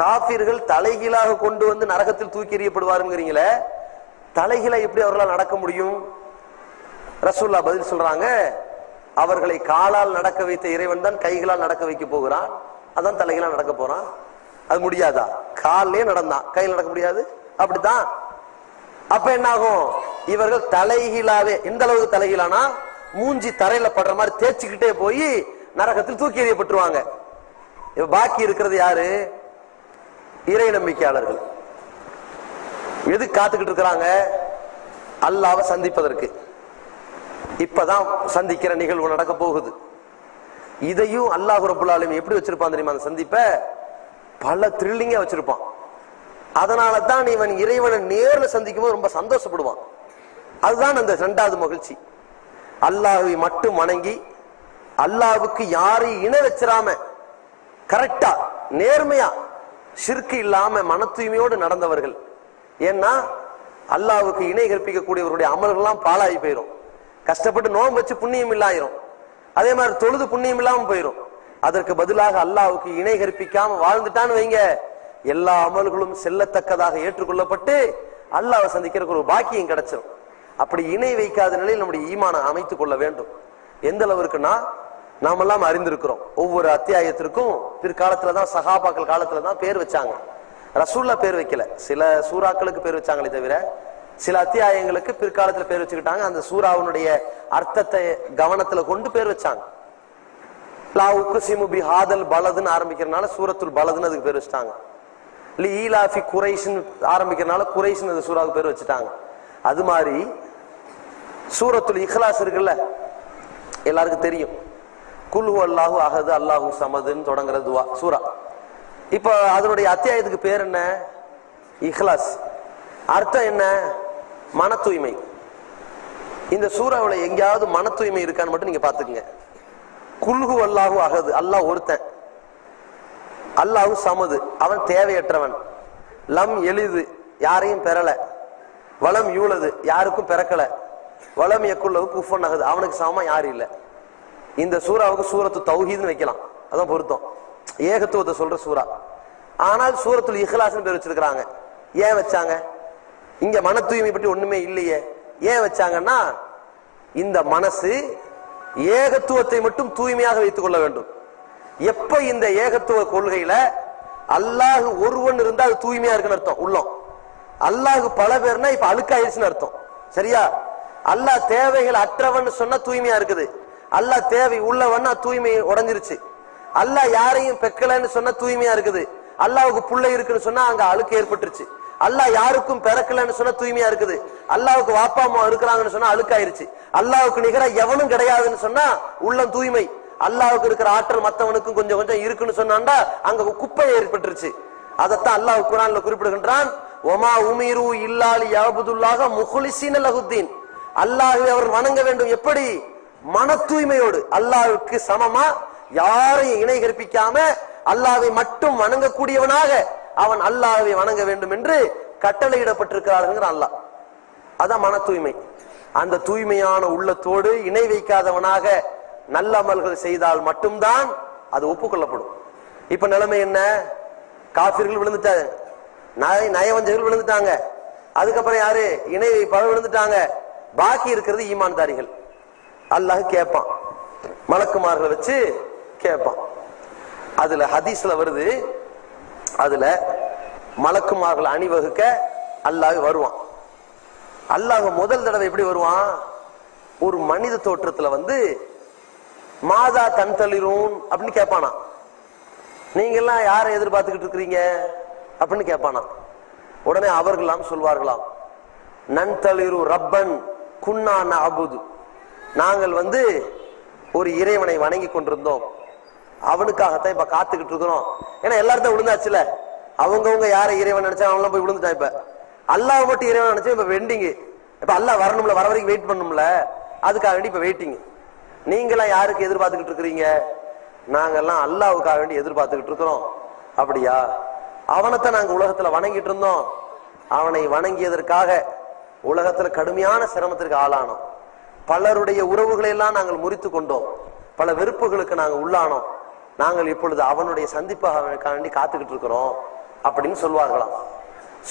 காபிர்கள் தலைகீழாக கொண்டு வந்து நரகத்தில் தூக்கி எறியப்படுவாருங்கிறீங்களே, தலைகீழ எப்படி அவர்களால் நடக்க முடியும்? ரசூலுல்லாஹ் பதில் சொல்றாங்க, அவர்களை காலால் நடக்க வைத்த இறைவன் தான் கைகளால் நடக்க வைக்க போகிறான். அதான் தலைகீழா நடக்க போறான். அது முடியாதா? காலே நடந்தான், கையில் நடக்க முடியாது. அப்படித்தான். அப்ப என்ன ஆகும்? இவர்கள் தலைகீழாவே, எந்த அளவுக்கு தலைகீழானா மூஞ்சி தரையில படுற மாதிரி தேய்ச்சிக்கிட்டே போய் நரகத்தில் தூக்கி எறியப்பட்டுருவாங்க. பாக்கி இருக்கிறது யாரு? இறை நம்பிக்கையாளர்கள். எது காத்துக்கிட்டு இருக்கிறாங்க? அல்லாஹ்வை சந்திப்பதற்கு. இப்பதான் சந்திக்கிற நிகழ்வு நடக்க போகுது. இதையும் அல்லாஹ் ரப்பல் ஆலமீன் எப்படி வச்சிருப்பான் தெரியுமா? அந்த சந்திப்ப பல த்ரில்லிங்கா வச்சிருப்பான். அதனால தான் இவன் இறைவனை நேர்ல சந்திக்கும் போது ரொம்ப சந்தோஷப்படுவான். அதுதான் அந்த இரண்டாவது மகிழ்ச்சி. அல்லாஹ்வை மட்டும் வணங்கி அல்லாஹ்வுக்கு யாரையும் இணை வச்சிராம கரெக்டா நேர்மையா ஷிர்க் இல்லாம மன தூய்மையோடு நடந்தவர்கள். ஏன்னா அல்லாஹ்வுக்கு இணை கற்பிக்க கூடியவருடைய அமல்கள்லாம் பாழாகி போயிடும். கஷ்டப்பட்டு நோன்பு வச்சு புண்ணியம் இல்லாயிரும். அதே மாதிரி தொழுது புண்ணியம் இல்லாம போயிடும். அதற்கு பதிலாக அல்லாஹ்வுக்கு இணை கற்பிக்காம வாழ்ந்துட்டான்னு வைங்க, எல்லா அமல்களும் செல்லத்தக்கதாக ஏற்றுக்கொள்ளப்பட்டு அல்லாஹ்வை சந்திக்கிறதுக்கு ஒரு பாக்கியம் கிடைச்சிடும். அப்படி இணை வைக்காத நிலையில் நம்முடைய ஈமானை அமைத்துக் கொள்ள வேண்டும். எந்த அளவிற்குன்னா, நாமெல்லாம் அறிந்திருக்கிறோம், ஒவ்வொரு அத்தியாயத்திற்கும் பிற்காலத்துலதான் சஹாபாக்கள் காலத்துலதான் பேர் வச்சாங்க. ரசூல்லா பேர் வைக்கல. சில சூறாக்களுக்கு பேர் வச்சாங்களே தவிர சில அத்தியாயங்களுக்கு பிற்காலத்துல பேர் வச்சுக்கிட்டாங்க. அந்த சூறாவுடைய அர்த்தத்தை கவனத்துல கொண்டு பேர் வச்சாங்க. லா உக்ஸிமு பிஹாதல் பலதுன்னு ஆரம்பிக்கிறதுனால சூரத்துல் பலதுன்னு அதுக்கு பேர் வச்சுட்டாங்க. லீலாஃபி குரைஷ்னு ஆரம்பிக்கிறதுனால குரைஷ்னு அந்த சூறாவுக்கு பேர் வச்சுட்டாங்க. அது மாதிரி சூரத்துல் இஹ்லாஸ் இருக்குல்ல, எல்லாருக்கும் தெரியும். குல் ஹுவல்லாஹு அஹது அல்லாஹு ஸமதுன்னு தொடங்குற துவா சூரா. இப்ப அதனுடைய அத்தியாயத்துக்கு பேர் என்ன? இஹ்லாஸ். அர்த்தம் என்ன? மன தூய்மை. இந்த சூறாவுல எங்கேயாவது மன தூய்மை இருக்கான்னு மட்டும் நீங்க பாத்துக்கங்க. குல் ஹுவல்லாஹு அஹது, அல்லாஹ் ஒருத்தன். அல்லாஹு சமது, அவன் தேவையற்றவன். லம் எளிது, யாரையும் பெறல. வலம் யூலது, யாருக்கும் பிறக்கல. வலம் யக்குல்லஹு குஃபுவன் அஹத், அவனுக்கு சமமா யாரும் இல்லை. இந்த சூறாவுக்கு சூரத்து தௌஹீத்னு வைக்கலாம், அதான் பொருத்தம். ஏகத்துவத்தை சொல்ற சூறா. ஆனால் சூரத்துல் இஹ்லாஸ்னு பேர் வச்சிருக்கிறாங்க. ஏன் வச்சாங்க? இங்க மன தூய்மை பற்றி ஒண்ணுமே இல்லையே. ஏன் வச்சாங்கன்னா, இந்த மனசு ஏகத்துவத்தை மட்டும் தூய்மையாக வைத்துக் கொள்ள வேண்டும். எப்ப இந்த ஏகத்துவ கொள்கையில அல்லாஹ் ஒருவன் இருந்தா அது தூய்மையா இருக்குன்னு அர்த்தம். உள்ளம் அல்லாஹ் பல பேர்னா இப்ப அழுக்காயிருச்சுன்னு அர்த்தம். சரியா? அல்லாஹ் தேவைகள் அற்றவன் சொன்னா தூய்மையா இருக்குது. அல்லாஹ் தேவை உள்ளவன்னா தூய்மை உடைஞ்சிருச்சு. அல்லாஹ் யாரையும் பெக்கலன்னு சொன்னா தூய்மையா இருக்குது. அல்லாஹ்வுக்கு புள்ளை இருக்குன்னு சொன்னா அங்க அழுக்கு ஏற்பட்டுருச்சு. அல்லாஹ் யாருக்கும் பிறக்கலன்னு சொன்னா தூய்மையா இருக்குது. அல்லாஹ்வுக்கு வாப்பா அம்மா இருக்கிறாங்கன்னு சொன்னா அழுக்காயிருச்சு. அல்லாஹ்வுக்கு நிகரா எவனும் கிடையாதுன்னு சொன்னா உள்ளம் தூய்மை. அல்லாஹ்வுக்கு இருக்கிற ஆற்றல் மத்தவனுக்கும் கொஞ்சம் கொஞ்சம் இருக்குன்னு சொன்னாண்டா அங்க குப்பை ஏற்பட்டுருச்சு. அதத்தான் அல்லாஹ் குர்ஆன்ல குறிப்பிடுகின்றான், ஒமா உமிரு இல்லா லியஅபுதுல்லாஹ முஹ்லிஸீன லஹுத்தீன். அல்லாஹ்வை அவர் வணங்க வேண்டும். எப்படி? மன தூய்மையோடு. அல்லாஹ்வுக்கு சமமா யாரையும் இணை கற்பிக்காம அல்லாஹ்வை மட்டும் வணங்கக்கூடியவனாக அவன் அல்லாஹ்வை வணங்க வேண்டும் என்று கட்டளையிடப்பட்டிருக்கிறார்கள் அல்லாஹ். அதான் மன தூய்மை. அந்த தூய்மையான உள்ளத்தோடு இணை வைக்காதவனாக நல்ல அமல்கள் செய்தால் மட்டும்தான் அது ஒப்புக்கொள்ளப்படும். இப்ப நிலைமை என்ன? காஃபிர்கள் விழுந்துட்டாங்க, நயவஞ்சகர்கள் விழுந்துட்டாங்க, அதுக்கப்புறம் யாரு? இணை வைப்பாளர் விழுந்துட்டாங்க. பாக்கி இருக்கிறது ஈமான்தாரிகள். அல்லாஹ் கேட்பான், மலக்குமார்களை வச்சு கேட்பான். அதுல ஹதீஸ்ல வருது, அதுல மலக்குமார்கள் அணிவகுக்க அல்லாஹ் வருவான். அல்லாஹ் முதல் தடவை எப்படி வருவான்? ஒரு மனித தோற்றத்துல வந்து மாதா தன் தளிரும் அப்படின்னு கேட்பானா. நீங்க எல்லாம் யாரை எதிர்பார்த்துக்கிட்டு இருக்கிறீங்க அப்படின்னு கேட்பானா. உடனே அவர்களாம் சொல்வார்களாம், நன் தளிரு ரப்பன் குன்னா நஅபுது, நாங்கள் வந்து ஒரு இறைவனை வணங்கி கொண்டிருந்தோம், அவனுக்காகத்தான் இப்ப காத்துக்கிட்டு இருக்கிறோம். ஏன்னா எல்லாரும் தான் விழுந்தாச்சுல. அவங்கவுங்க யாரை இறைவன் நினைச்சா அவங்களாம் போய் விழுந்துட்டான். இப்ப அல்லாஹ் மட்டும் இறைவன் நினைச்சா இப்ப வெண்டிங். இப்ப அல்லாஹ் வரணும்ல, வர வரைக்கும் வெயிட் பண்ணும்ல, அதுக்காக வேண்டி இப்ப வெயிட்டிங். நீங்களாம் யாருக்கு எதிர்பார்த்துக்கிட்டு இருக்கிறீங்க? நாங்கெல்லாம் அல்லாஹ்வுக்காக வேண்டி எதிர்பார்த்துக்கிட்டு இருக்கிறோம். அப்படியா? அவனைத்தான் நாங்க உலகத்துல வணங்கிட்டு இருந்தோம். அவனை வணங்கியதற்காக உலகத்துல கடுமையான சிரமத்திற்கு ஆளானோம். பலருடைய உறவுகளை எல்லாம் நாங்கள் முறித்து கொண்டோம், பல வெறுப்புகளுக்கு நாங்கள் உள்ளானோம், நாங்கள் இப்பொழுது அவனுடைய சந்திப்பாக காத்துக்கிட்டு இருக்கிறோம் அப்படின்னு சொல்வார்களாம்.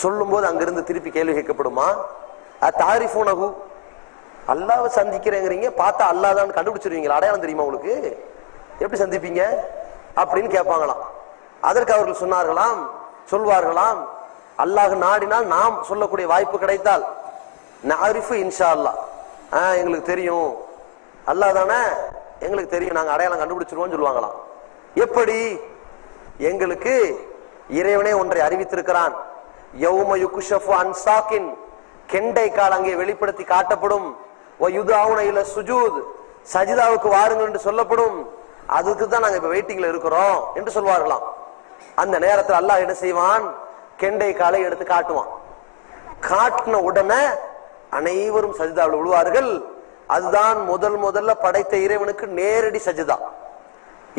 சொல்லும் போது அங்கிருந்து திருப்பி கேள்வி கேட்கப்படுமா, தாரிஃபூனஹு, அல்லாஹ்வை சந்திக்கிறேங்கிறீங்க, பார்த்தா அல்லாஹ் தான் கண்டுபிடிச்சிருவீங்களா, அடையாளம் தெரியுமா உங்களுக்கு, எப்படி சந்திப்பீங்க அப்படின்னு கேட்பாங்களாம். அதற்கு அவர்கள் சொல்வார்களாம், அல்லாஹ் நாடினால் நாம் சொல்லக்கூடிய வாய்ப்பு கிடைத்தால் நஅரிஃபு இன்ஷா அல்லாஹ், எங்களுக்கு தெரியும், அல்லாஹ் தானே எங்களுக்கு தெரியும், நாங்க அடையாளம் கண்டுபிடிச்சிருவோம் சொல்லுவாங்களாம். எப்படி? எங்களுக்கு இறைவனே ஒன்றை அறிவித்திருக்கிறான், யௌம யுக்ஷஃபு அன் சாக்கின், கெண்டை கால் அங்கே வெளிப்படுத்தி காட்டப்படும், வ யுதஅவுன இல சுஜூத், சஜிதாவுக்கு வாருங்கள் என்று சொல்லப்படும், அதுக்கு தான் நாங்க இப்ப வெயிட்டிங்ல இருக்கிறோம் என்று சொல்வார்களாம். அந்த நேரத்தில் அல்லாஹ் என்ன செய்வான், கெண்டை காலை எடுத்து காட்டுவான். காட்டின உடனே அனைவரும் சஜிதாவில் விழுவார்கள். அதுதான் முதல்ல படைத்த இறைவனுக்கு நேரடி சஜிதா.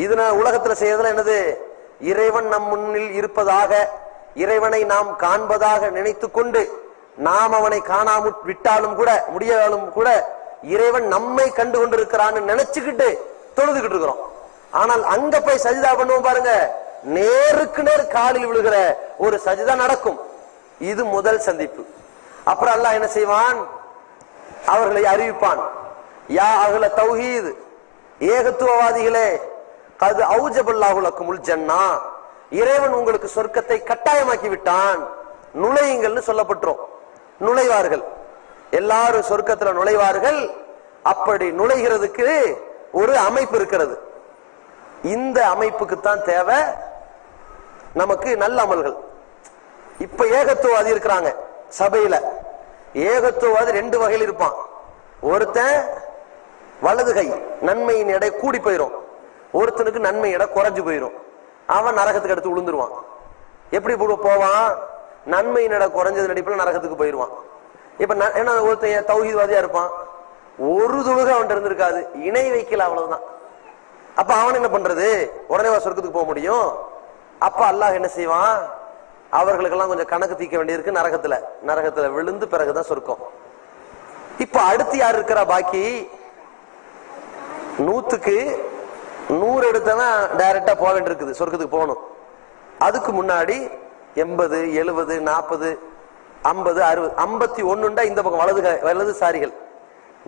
இது உலகத்துல செய்யறதுல என்னது, இறைவன் நம் முன்னில் இருப்பதாக, இறைவனை நாம் காண்பதாக நினைத்து கொண்டு நாம் அவனை காணாம விட்டாலும் கூட முடியாலும் கூட இறைவன் நம்மை கண்டு கொண்டிருக்கிறான்னு நினைச்சுக்கிட்டு தொழுதுகிட்டு இருக்கிறோம். ஆனால் அங்க போய் சஜிதா பண்ணுவோம் பாருங்க, நேருக்கு நேர் காலில் விழுகிற ஒரு சஜிதா நடக்கும். இது முதல் சந்திப்பு. அப்புறம் அல்லாஹ் என்ன செய்வான், அவர்களை அறிவிப்பான், யா அஹ்ல தௌஹீத், ஏகத்துவவாதிகளே, கது அவுஜபல்லாஹு லக்குமுல் ஜன்னா, இறைவன் உங்களுக்கு சொர்க்கத்தை கட்டாயமாக்கி விட்டான், நுழையுங்கள்னு சொல்லப்பட்டோம். நுழைவார்கள், எல்லாரும் சொர்க்கத்துல நுழைவார்கள். அப்படி நுழைகிறதுக்கு ஒரு அமைப்பு இருக்கிறது. இந்த அமைப்புக்கு தான் தேவை நமக்கு நல்ல அமல்கள். இப்ப ஏகத்துவவாதி இருக்கிறாங்க சபையில, ஏகத்துவவாதி ரெண்டு வகையில் இருப்பான். ஒருத்தன் வலது கை, நன்மையின் எடை கூடி போயிரும், ஒருத்தனுக்கு நன்மை எடை குறைஞ்சு போயிரும், அவன் நரகத்துக்கு எடுத்து விழுந்துருவான். எப்படி போவான், நன்மையின் எடை குறைஞ்சது நடிப்புல நரகத்துக்கு போயிருவான். இப்ப என்ன, ஒருத்தன் தௌஹீத்வாதியா இருப்பான், ஒரு தொழுகை அவன்கிட்ட இருந்திருக்காது, இணை வைக்கல, அவ்வளவுதான். அப்ப அவன் என்ன பண்றது, உடனே சொர்க்கத்துக்கு போக முடியும். அப்ப அல்லாஹ் என்ன செய்வான், அவர்களுக்கெல்லாம் கொஞ்சம் கணக்கு தீர்க்க வேண்டியிருக்கு, நரகத்துல விழுந்து பிறகுதான் சொர்க்கம். இப்ப அடுத்து யார் இருக்கிறா, பாக்கி 100க்கு 100 எடுத்தவன் டைரக்டா போக வேண்டியிருக்குது, சொர்க்கத்துக்கு போகணும். அதுக்கு முன்னாடி 80, 70, 40, 50, 60, 51 இந்த பக்கம் வலதுசாரிகள்,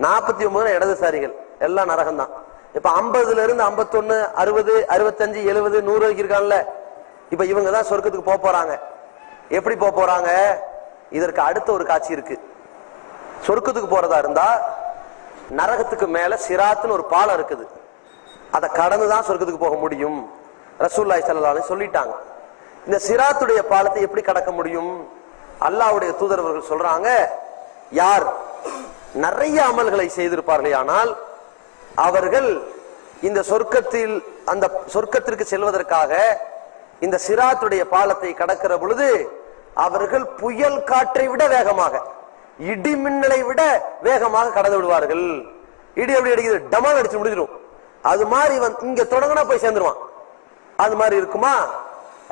49 இடதுசாரிகள், எல்லாம் நரகம் தான். இப்ப 50ல இருந்து 51, 60, 65, 70, 100 வரைக்கும் இருக்கான்ல, இப்ப இவங்க தான் சொர்க்கத்துக்கு போறாங்க. எப்படி போறாங்க, இதற்கு அடுத்த ஒரு காட்சி இருக்கு. சொர்க்கத்துக்கு போறதா இருந்தா நரகத்துக்கு மேல சிராத்துன்னு ஒரு பாலம் இருக்குது, அதை கடந்துதான் சொர்க்கத்துக்கு போக முடியும். ரசூலுல்லாஹி ஸல்லல்லாஹு அலைஹி சொல்லிட்டாங்க. இந்த சிராத்துடைய பாலத்தை எப்படி கடக்க முடியும், அல்லாஹ்வுடைய தூதரவர்கள் சொல்றாங்க, யார் நிறைய அமல்களை செய்திருப்பார்களே ஆனால் அவர்கள் இந்த சொர்க்கத்திற்கு செல்வதற்காக இந்த சிராத்துடைய பாலத்தை கடக்கிற பொழுது அவர்கள் புயல் காற்றை விட வேகமாக, இடி மின்னலை விட வேகமாக கடந்து விடுவார்கள். இடி எப்படி அடிக்குது, டமால் அடிச்சு முடிஞ்சிடும். அது மாதிரி இங்க தொடங்கினா போய் சேர்ந்துருவான். அது மாதிரி இருக்குமா?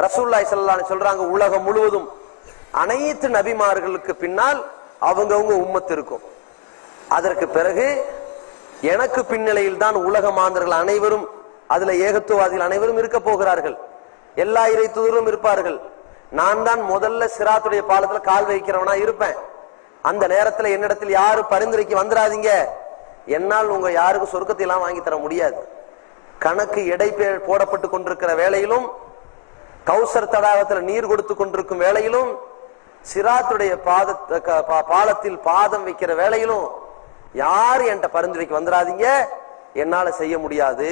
ரசூலுல்லாஹி ஸல்லல்லாஹு அலைஹி சொல்றாங்க, உலகம் முழுவதும் அனைத்து நபிமார்களுக்கு பின்னால் அவங்கவங்க உம்மத்து இருக்கும். அதற்கு பிறகு எனக்கு பின்னிலையில் தான் உலக மாந்தர்கள் அனைவரும், அதுல ஏகத்துவவாதிகள் அனைவரும் இருக்க போகிறார்கள், எல்லா இறை தூதரும் இருப்பார்கள். நான் தான் முதல்ல சிராத்துடைய பாலத்துல கால் வைக்கிறவனா இருப்பேன். அந்த நேரத்துல என்னிடத்தில் யாரு பரிந்துரைக்கு வந்துடாதீங்க, என்னால் உங்க யாருக்கும் சொர்க்கத்தை எல்லாம் வாங்கி தர முடியாது. கணக்கு எடை போடப்பட்டு கொண்டிருக்கிற வேளையிலும், கௌசர் தடாகத்துல நீர் கொடுத்து கொண்டிருக்கும் வேளையிலும், சிராத்துடைய பாலத்தில் பாதம் வைக்கிற வேளையிலும் யாரு என்கிட்ட பரிந்துரைக்கு வந்துடாதீங்க, என்னால செய்ய முடியாது.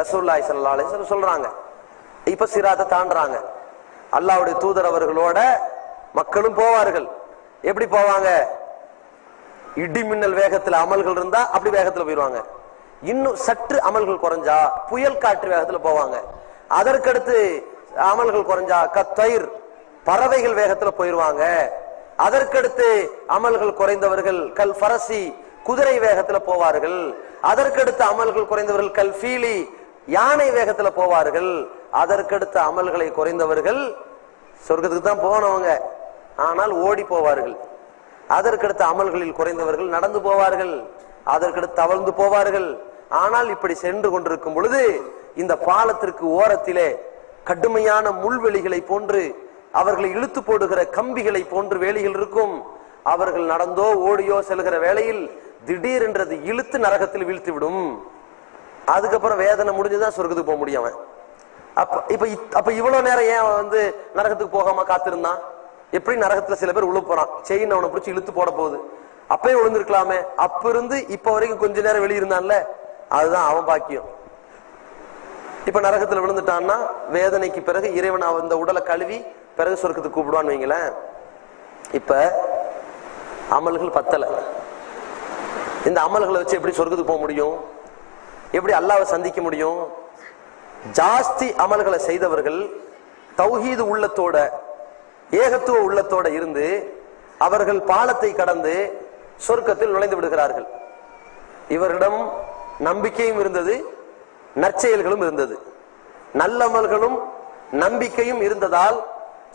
ரசூலுல்லாஹி ஸல்லல்லாஹு அலைஹி வஸல்லம் சொல்றாங்க. இப்ப சிராத்தை தாண்டுறாங்க, அல்லாஹ்வுடைய தூதர் அவர்களோட மக்களும் போவார்கள். எப்படி போவாங்க, இடி மின்னல் வேகத்துல அமல்கள் இருந்தா அப்படி வேகத்துல போயிருவாங்க. இன்னும் சற்று அமல்கள் குறைஞ்சா புயல் காற்று வேகத்துல போவாங்க. அதற்கடுத்து அமல்கள் குறைஞ்சா கத்தயிர், பறவைகள் வேகத்துல போயிருவாங்க. அதற்கடுத்து அமல்கள் குறைந்தவர்கள் கல் ஃபரசி, குதிரை வேகத்துல போவார்கள். அதற்கடுத்து அமல்கள் குறைந்தவர்கள் கல் ஃபீலி, யானை வேகத்துல போவார்கள். அதற்கடுத்த அமல்களை குறைந்தவர்கள் சொர்க்கத்துக்கு தான் போனவங்க, ஆனால் ஓடி போவார்கள். அதற்கடுத்த அமல்களில் குறைந்தவர்கள் நடந்து போவார்கள். அதற்கடுத்து தவழ்ந்து போவார்கள். ஆனால் இப்படி சென்று கொண்டிருக்கும் பொழுது இந்த பாலத்திற்கு ஓரத்திலே கடுமையான முள்வெளிகளை போன்று, அவர்களை இழுத்து போடுகிற கம்பிகளை போன்று வேலிகள் இருக்கும். அவர்கள் நடந்தோ ஓடியோ செல்கிற வேளையில் திடீரென்றது இழுத்து நரகத்தில் வீழ்த்தி விடும். அதுக்கப்புறம் வேதனை முடிஞ்சுதான் சொர்க்கத்துக்கு போக முடியும். அப்ப இவ்வளவு நேரம் ஏன் நரகத்துக்கு போகாம காத்திருந்தான்? எப்படி நரகத்துல சில பேர் உள்ள போறான், செயின் அவனை பிடிச்சி இழுத்து போட போகுது, அப்பயே விழுந்திருக்கலாமே. அப்ப இருந்து இப்ப வரைக்கும் கொஞ்ச நேரம் வெளியிருந்தான்ல, அதுதான் அவன் பாக்கியம். இப்ப நரகத்துல விழுந்துட்டான்னா வேதனைக்கு பிறகு இறைவன் அந்த உடலை கழுவி பிறகு சொர்க்கத்துக்கு கூப்பிடுவான்னு வைங்களேன். இப்ப அமல்கள் பத்தல, இந்த அமல்களை வச்சு எப்படி சொர்க்கத்துக்கு போக முடியும்? எப்படி அல்லாஹ்வை சந்திக்க முடியும்? ஜாஸ்தி அமல்களை செய்தவர்கள் தௌஹீது உள்ளத்தோட, ஏகத்துவ உள்ளத்தோட இருந்து அவர்கள் பாலத்தை கடந்து சொர்க்கத்தில் நுழைந்து விடுகிறார்கள். இவரிடம் நம்பிக்கையும் இருந்தது, நற்செயல்களும் இருந்தது. நல்லமல்களும் நம்பிக்கையும் இருந்ததால்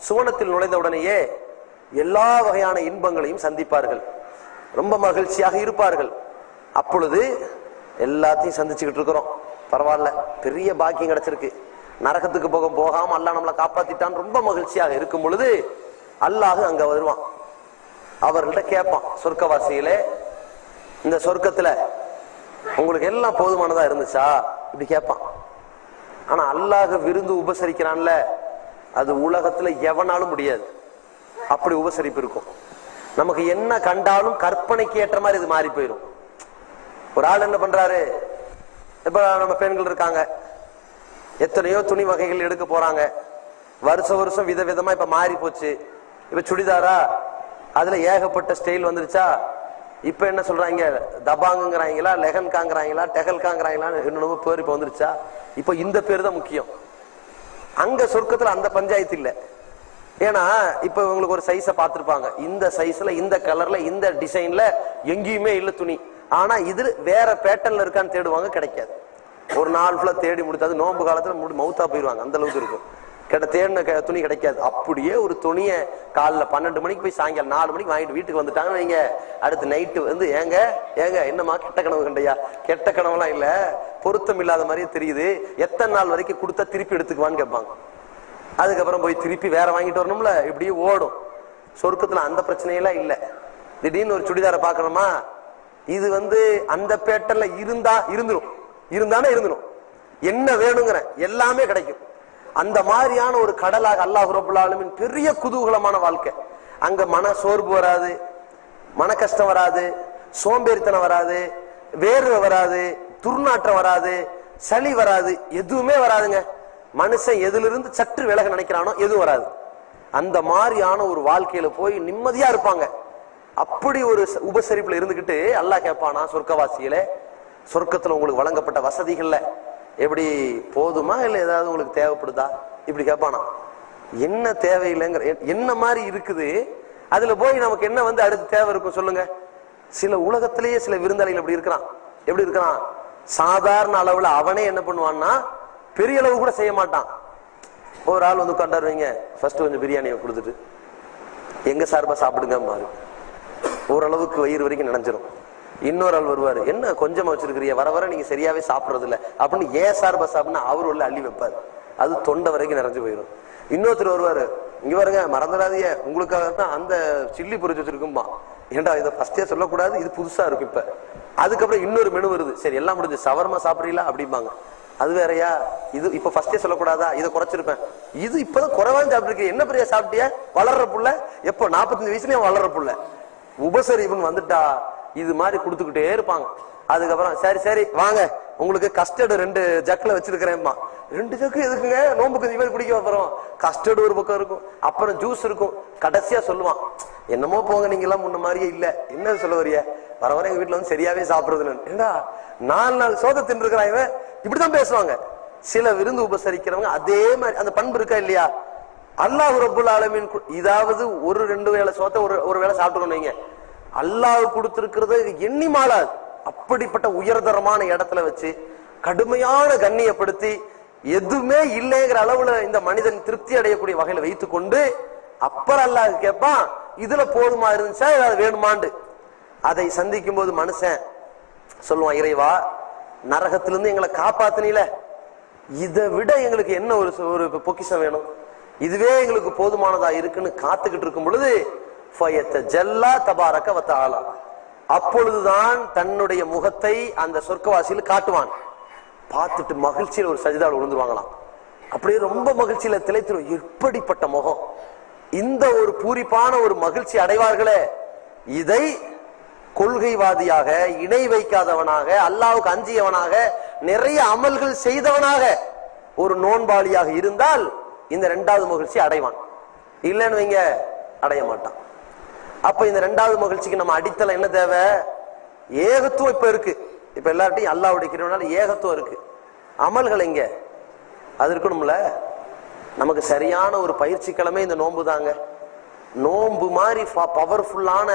சுவனத்தில் நுழைந்தவுடனேயே எல்லா வகையான இன்பங்களையும் சந்திப்பார்கள், ரொம்ப மகிழ்ச்சியாக இருப்பார்கள். அப்பொழுது எல்லாத்தையும் சந்திச்சுக்கிட்டு இருக்கிறோம், பரவாயில்ல, பெரிய பாக்கியம் கிடைச்சிருக்கு, நரகத்துக்கு போகாம அல்லாஹ் நம்மளை காப்பாத்திட்டான், ரொம்ப மகிழ்ச்சியாக இருக்கும் பொழுது அல்லாஹ் அங்க வருவான். அவர்கள்ட்ட கேட்பான், சொர்க்கவாசிகளே, இந்த சொர்க்கத்துல உங்களுக்கு எல்லாம் போதுமானதா இருந்துச்சா? இப்படி கேட்பான். ஆனா அல்லாஹ் விருந்து உபசரிக்கிறான்ல, அது உலகத்துல எவனாலும் முடியாது. அப்படி உபசரிப்பு இருக்கும். நமக்கு என்ன கண்டாலும் கற்பனைக்கு ஏற்ற மாதிரி இது மாறி போயிடும். ஒரு ஆள் என்ன பண்றாரு, இப்ப நம்ம பெண்கள் இருக்காங்க, எத்தனையோ துணி வகைகள் எடுக்க போறாங்க, வருஷம் விதவிதமா இப்ப மாறி போச்சு. இப்ப சுடிதாரா, அதுல ஏகப்பட்ட ஸ்டைல் வந்துருச்சா. இப்ப என்ன சொல்றாங்க, தபாங்குங்கிறாங்களா, லெகன் காங்கிறாங்களா, டெகல் காங்கிறாங்களா, என்னென்னமோ பேர் இப்ப வந்துருச்சா. இப்ப இந்த பேர் தான் முக்கியம். அங்க சொர்க்கத்துல அந்த பஞ்சாயத்து இல்ல. ஏன்னா இப்ப உங்களுக்கு ஒரு சைஸ பாத்துருப்பாங்க, இந்த சைஸ்ல, இந்த கலர்ல, இந்த டிசைன்ல எங்கேயுமே இல்ல துணி. ஆனா இது வேற பேட்டர்ன்ல இருக்கான்னு தேடுவாங்க, கிடைக்காது. ஒரு நாள் ஃபுல்லா தேடி முடித்தாது, நோன்பு காலத்துல மவுத்தா போயிருவாங்க, அந்த அளவுக்கு இருக்கும். தேடின துணி கிடைக்காது. அப்படியே ஒரு துணியை காலைல 12 மணிக்கு போய் சாயங்காலம் 4 மணிக்கு வாங்கிட்டு வீட்டுக்கு வந்துட்டாங்கன்னு வைங்க, அடுத்து நைட்டு ஏங்க என்னமா கெட்ட கனவு கண்டையா? கெட்ட கனவுலாம் இல்ல, பொருத்தம் இல்லாத மாதிரியே தெரியுது, எத்தனை நாள் வரைக்கும் கொடுத்தா திருப்பி எடுத்துக்குவான்னு கேட்பாங்க. அதுக்கப்புறம் போய் திருப்பி வேற வாங்கிட்டு வரணும்ல, இப்படியே ஓடும். சொர்க்கத்துல அந்த பிரச்சனையெல்லாம் இல்ல. திடீர்னு ஒரு சுடிதாரை பாக்கணுமா, இது அந்த பேட்டர்ல இருந்தானே இருந்துரும், என்ன வேணுங்கிற எல்லாமே கிடைக்கும். அந்த மாதிரியான ஒரு கடலாக அல்லாஹ் ரப்பல் ஆலமீன் பெரிய குதூகலமான வாழ்க்கை. அங்க மன சோர்வு வராது, மன கஷ்டம் வராது, சோம்பேறித்தனம் வராது, வேர்வை வராது, துர்நாற்றம் வராது, சளி வராது, எதுவுமே வராதுங்க. மனுஷன் எதிலிருந்து சற்று விலக நினைக்கிறானோ எதுவும் வராது. அந்த மாதிரியான ஒரு வாழ்க்கையில போய் நிம்மதியா இருப்பாங்க. அப்படி ஒரு உபசரிப்புல இருந்துகிட்டு அல்லாஹ் கேட்பானா, சொர்க்கவாசிகளே, சொர்க்கத்துல உங்களுக்கு வழங்கப்பட்ட வசதிகள்ல எப்படி போதுமா, இல்ல ஏதாவது உங்களுக்கு தேவைப்படுதா? இப்படி கேட்பானா. என்ன தேவையில்லைங்கிற என்ன மாதிரி இருக்குது, அதுல போய் நமக்கு என்ன அடுத்து தேவை இருக்கும் சொல்லுங்க. சில உலகத்திலேயே சில விருந்தாளிகள் எப்படி இருக்கிறான், சாதாரண அளவுல அவனே என்ன பண்ணுவான்னா பெரிய அளவு கூட செய்ய மாட்டான். ஒரு ஆள் உட்காண்டாருவீங்க, ஃபர்ஸ்ட் கொஞ்சம் பிரியாணியை கொடுத்துட்டு எங்க சார்பா சாப்பிடுங்க மாறு, ஓரளவுக்கு வயிறு வரைக்கும் நினைஞ்சிரும். இன்னொரு ஆள் வருவாரு, என்ன கொஞ்சமா வச்சிருக்கிறீங்க, வர வர நீங்க சரியாவே சாப்பிடறது இல்ல அப்படின்னு ஏன் சார்பா சாப்பிடுனா அவரு உள்ள அள்ளி வைப்பாரு, அது தொண்டை வரைக்கும் நிறைஞ்சு போயிடும். இன்னொருத்தர் வருவாரு, இங்க பாருங்க மறந்துடாதீங்க, உங்களுக்காக தான் அந்த சில்லி பொரிச்சு வச்சிருக்கும்பா. ஏன்டா இதை ஃபர்ஸ்டே சொல்லக்கூடாது, இது புதுசா இருக்கும் இப்ப. அதுக்கப்புறம் இன்னொரு மெனு வருது, சரி எல்லாம் முடிஞ்சு, சவர்மா சாப்பிடறீங்களா அப்படிம்பாங்க. அது வேறையா, இது இப்ப ஃபர்ஸ்டே சொல்லக்கூடாதா, இதை குறைச்சிருப்பேன், இது இப்பதான் குறைவான்னு சாப்பிட்டுருக்கேன், என்ன பெரிய சாப்பிட்டிய, வளர்ற புள்ள, எப்போ 45 வயசுலயும் வளர்ற புள்ள. உபசரிப்புன்னு வந்துட்டா இது மாதிரி கொடுத்துக்கிட்டே இருப்பாங்க. அதுக்கப்புறம் சரி சரி வாங்க, உங்களுக்கு கஸ்டர்டு 2 ஜக்ல வச்சிருக்கிறேன்மா. 2 ஜக்கு எதுக்குங்க, நோம்புக்கு இவர் குடிக்க போறோம். கஸ்டர்டு ஒரு பக்கம் இருக்கும், அப்புறம் ஜூஸ் இருக்கும். கடைசியா சொல்லுவான், என்னமோ போங்க, நீங்க எல்லாம் முன்ன மாதிரியே இல்ல, என்ன சொல்ல வரிய, வர வர எங்க வீட்டுல சரியாவே சாப்பிடுறது. ஏண்டா 4 நாள் சோத தின்றுக்கிறான் இவன், இப்படிதான் பேசுவாங்க. சில விருந்து உபசரிக்கிறவங்க அதே மாதிரி அந்த பண்பு இருக்கா இல்லையா? அல்லாஹ் ரப்பல் ஆலமீன் இதாவது 1-2 வேளை சோத்த ஒரு வேளை சாப்பிட்டுக்கணும், அல்லாஹ் கொடுத்திருக்கிறது எண்ணி மாளாது. அப்படிப்பட்ட உயர்தரமான இடத்துல வச்சு கடுமையான கண்ணியப்படுத்தி எதுவுமே இல்லைங்கிற அளவுல இந்த மனிதன் திருப்தி அடையக்கூடிய வகையில வைத்துக் கொண்டு அப்புறம் அல்லாஹ் கேட்பான், இதுல போதுமா இருந்துச்சா ஏதாவது வேணுமாண்டு. அதை சந்திக்கும் போது மனுஷன் சொல்லுவான், இறைவா நரகத்திலிருந்து எங்களை காப்பாத்தினீல, இதை விட எங்களுக்கு என்ன ஒரு பொக்கிஷம் வேணும், இதுவே எங்களுக்கு போதுமானதா இருக்குன்னு காத்துக்கிட்டு இருக்கும் பொழுது தபாரக வ தஆலா, அப்பொழுதுதான் தன்னுடைய முகத்தை அந்த சொர்க்கவாசியில் காட்டுவான். பார்த்துட்டு மகிழ்ச்சியில் ஒரு சஜிதாவில் விழுந்துருவாங்களாம். அப்படியே ரொம்ப மகிழ்ச்சியில திளைத்துரும். எப்படிப்பட்ட முகம், இந்த ஒரு பூரிப்பான ஒரு மகிழ்ச்சி அடைவார்களே, இதை கொள்கைவாதியாக, இணை வைக்காதவனாக, அல்லாஹ்வுக்கு அஞ்சியவனாக, நிறைய அமல்கள் செய்தவனாக ஒரு நோன்பாளியாக இருந்தால் இந்த இரண்டாவது மகிழ்ச்சி அடைவான். இல்லைன்னு வைங்க, அடைய மாட்டான். அப்ப இந்த இரண்டாவது மகிழ்ச்சிக்கு நம்ம அடித்தளம் என்ன தேவை? ஏகத்துவம் இப்ப இருக்கு. இப்ப எல்லார்ட்டையும் அல்லாஹ்வுடைய கிருபையினால ஏகத்துவம் இருக்கு. அமல்கள் எங்க? அது இருக்கணும்ல. நமக்கு சரியான ஒரு பயிற்சி கிழமை இந்த நோன்பு தாங்க. நோன்பு மாதிரி பவர்ஃபுல்லான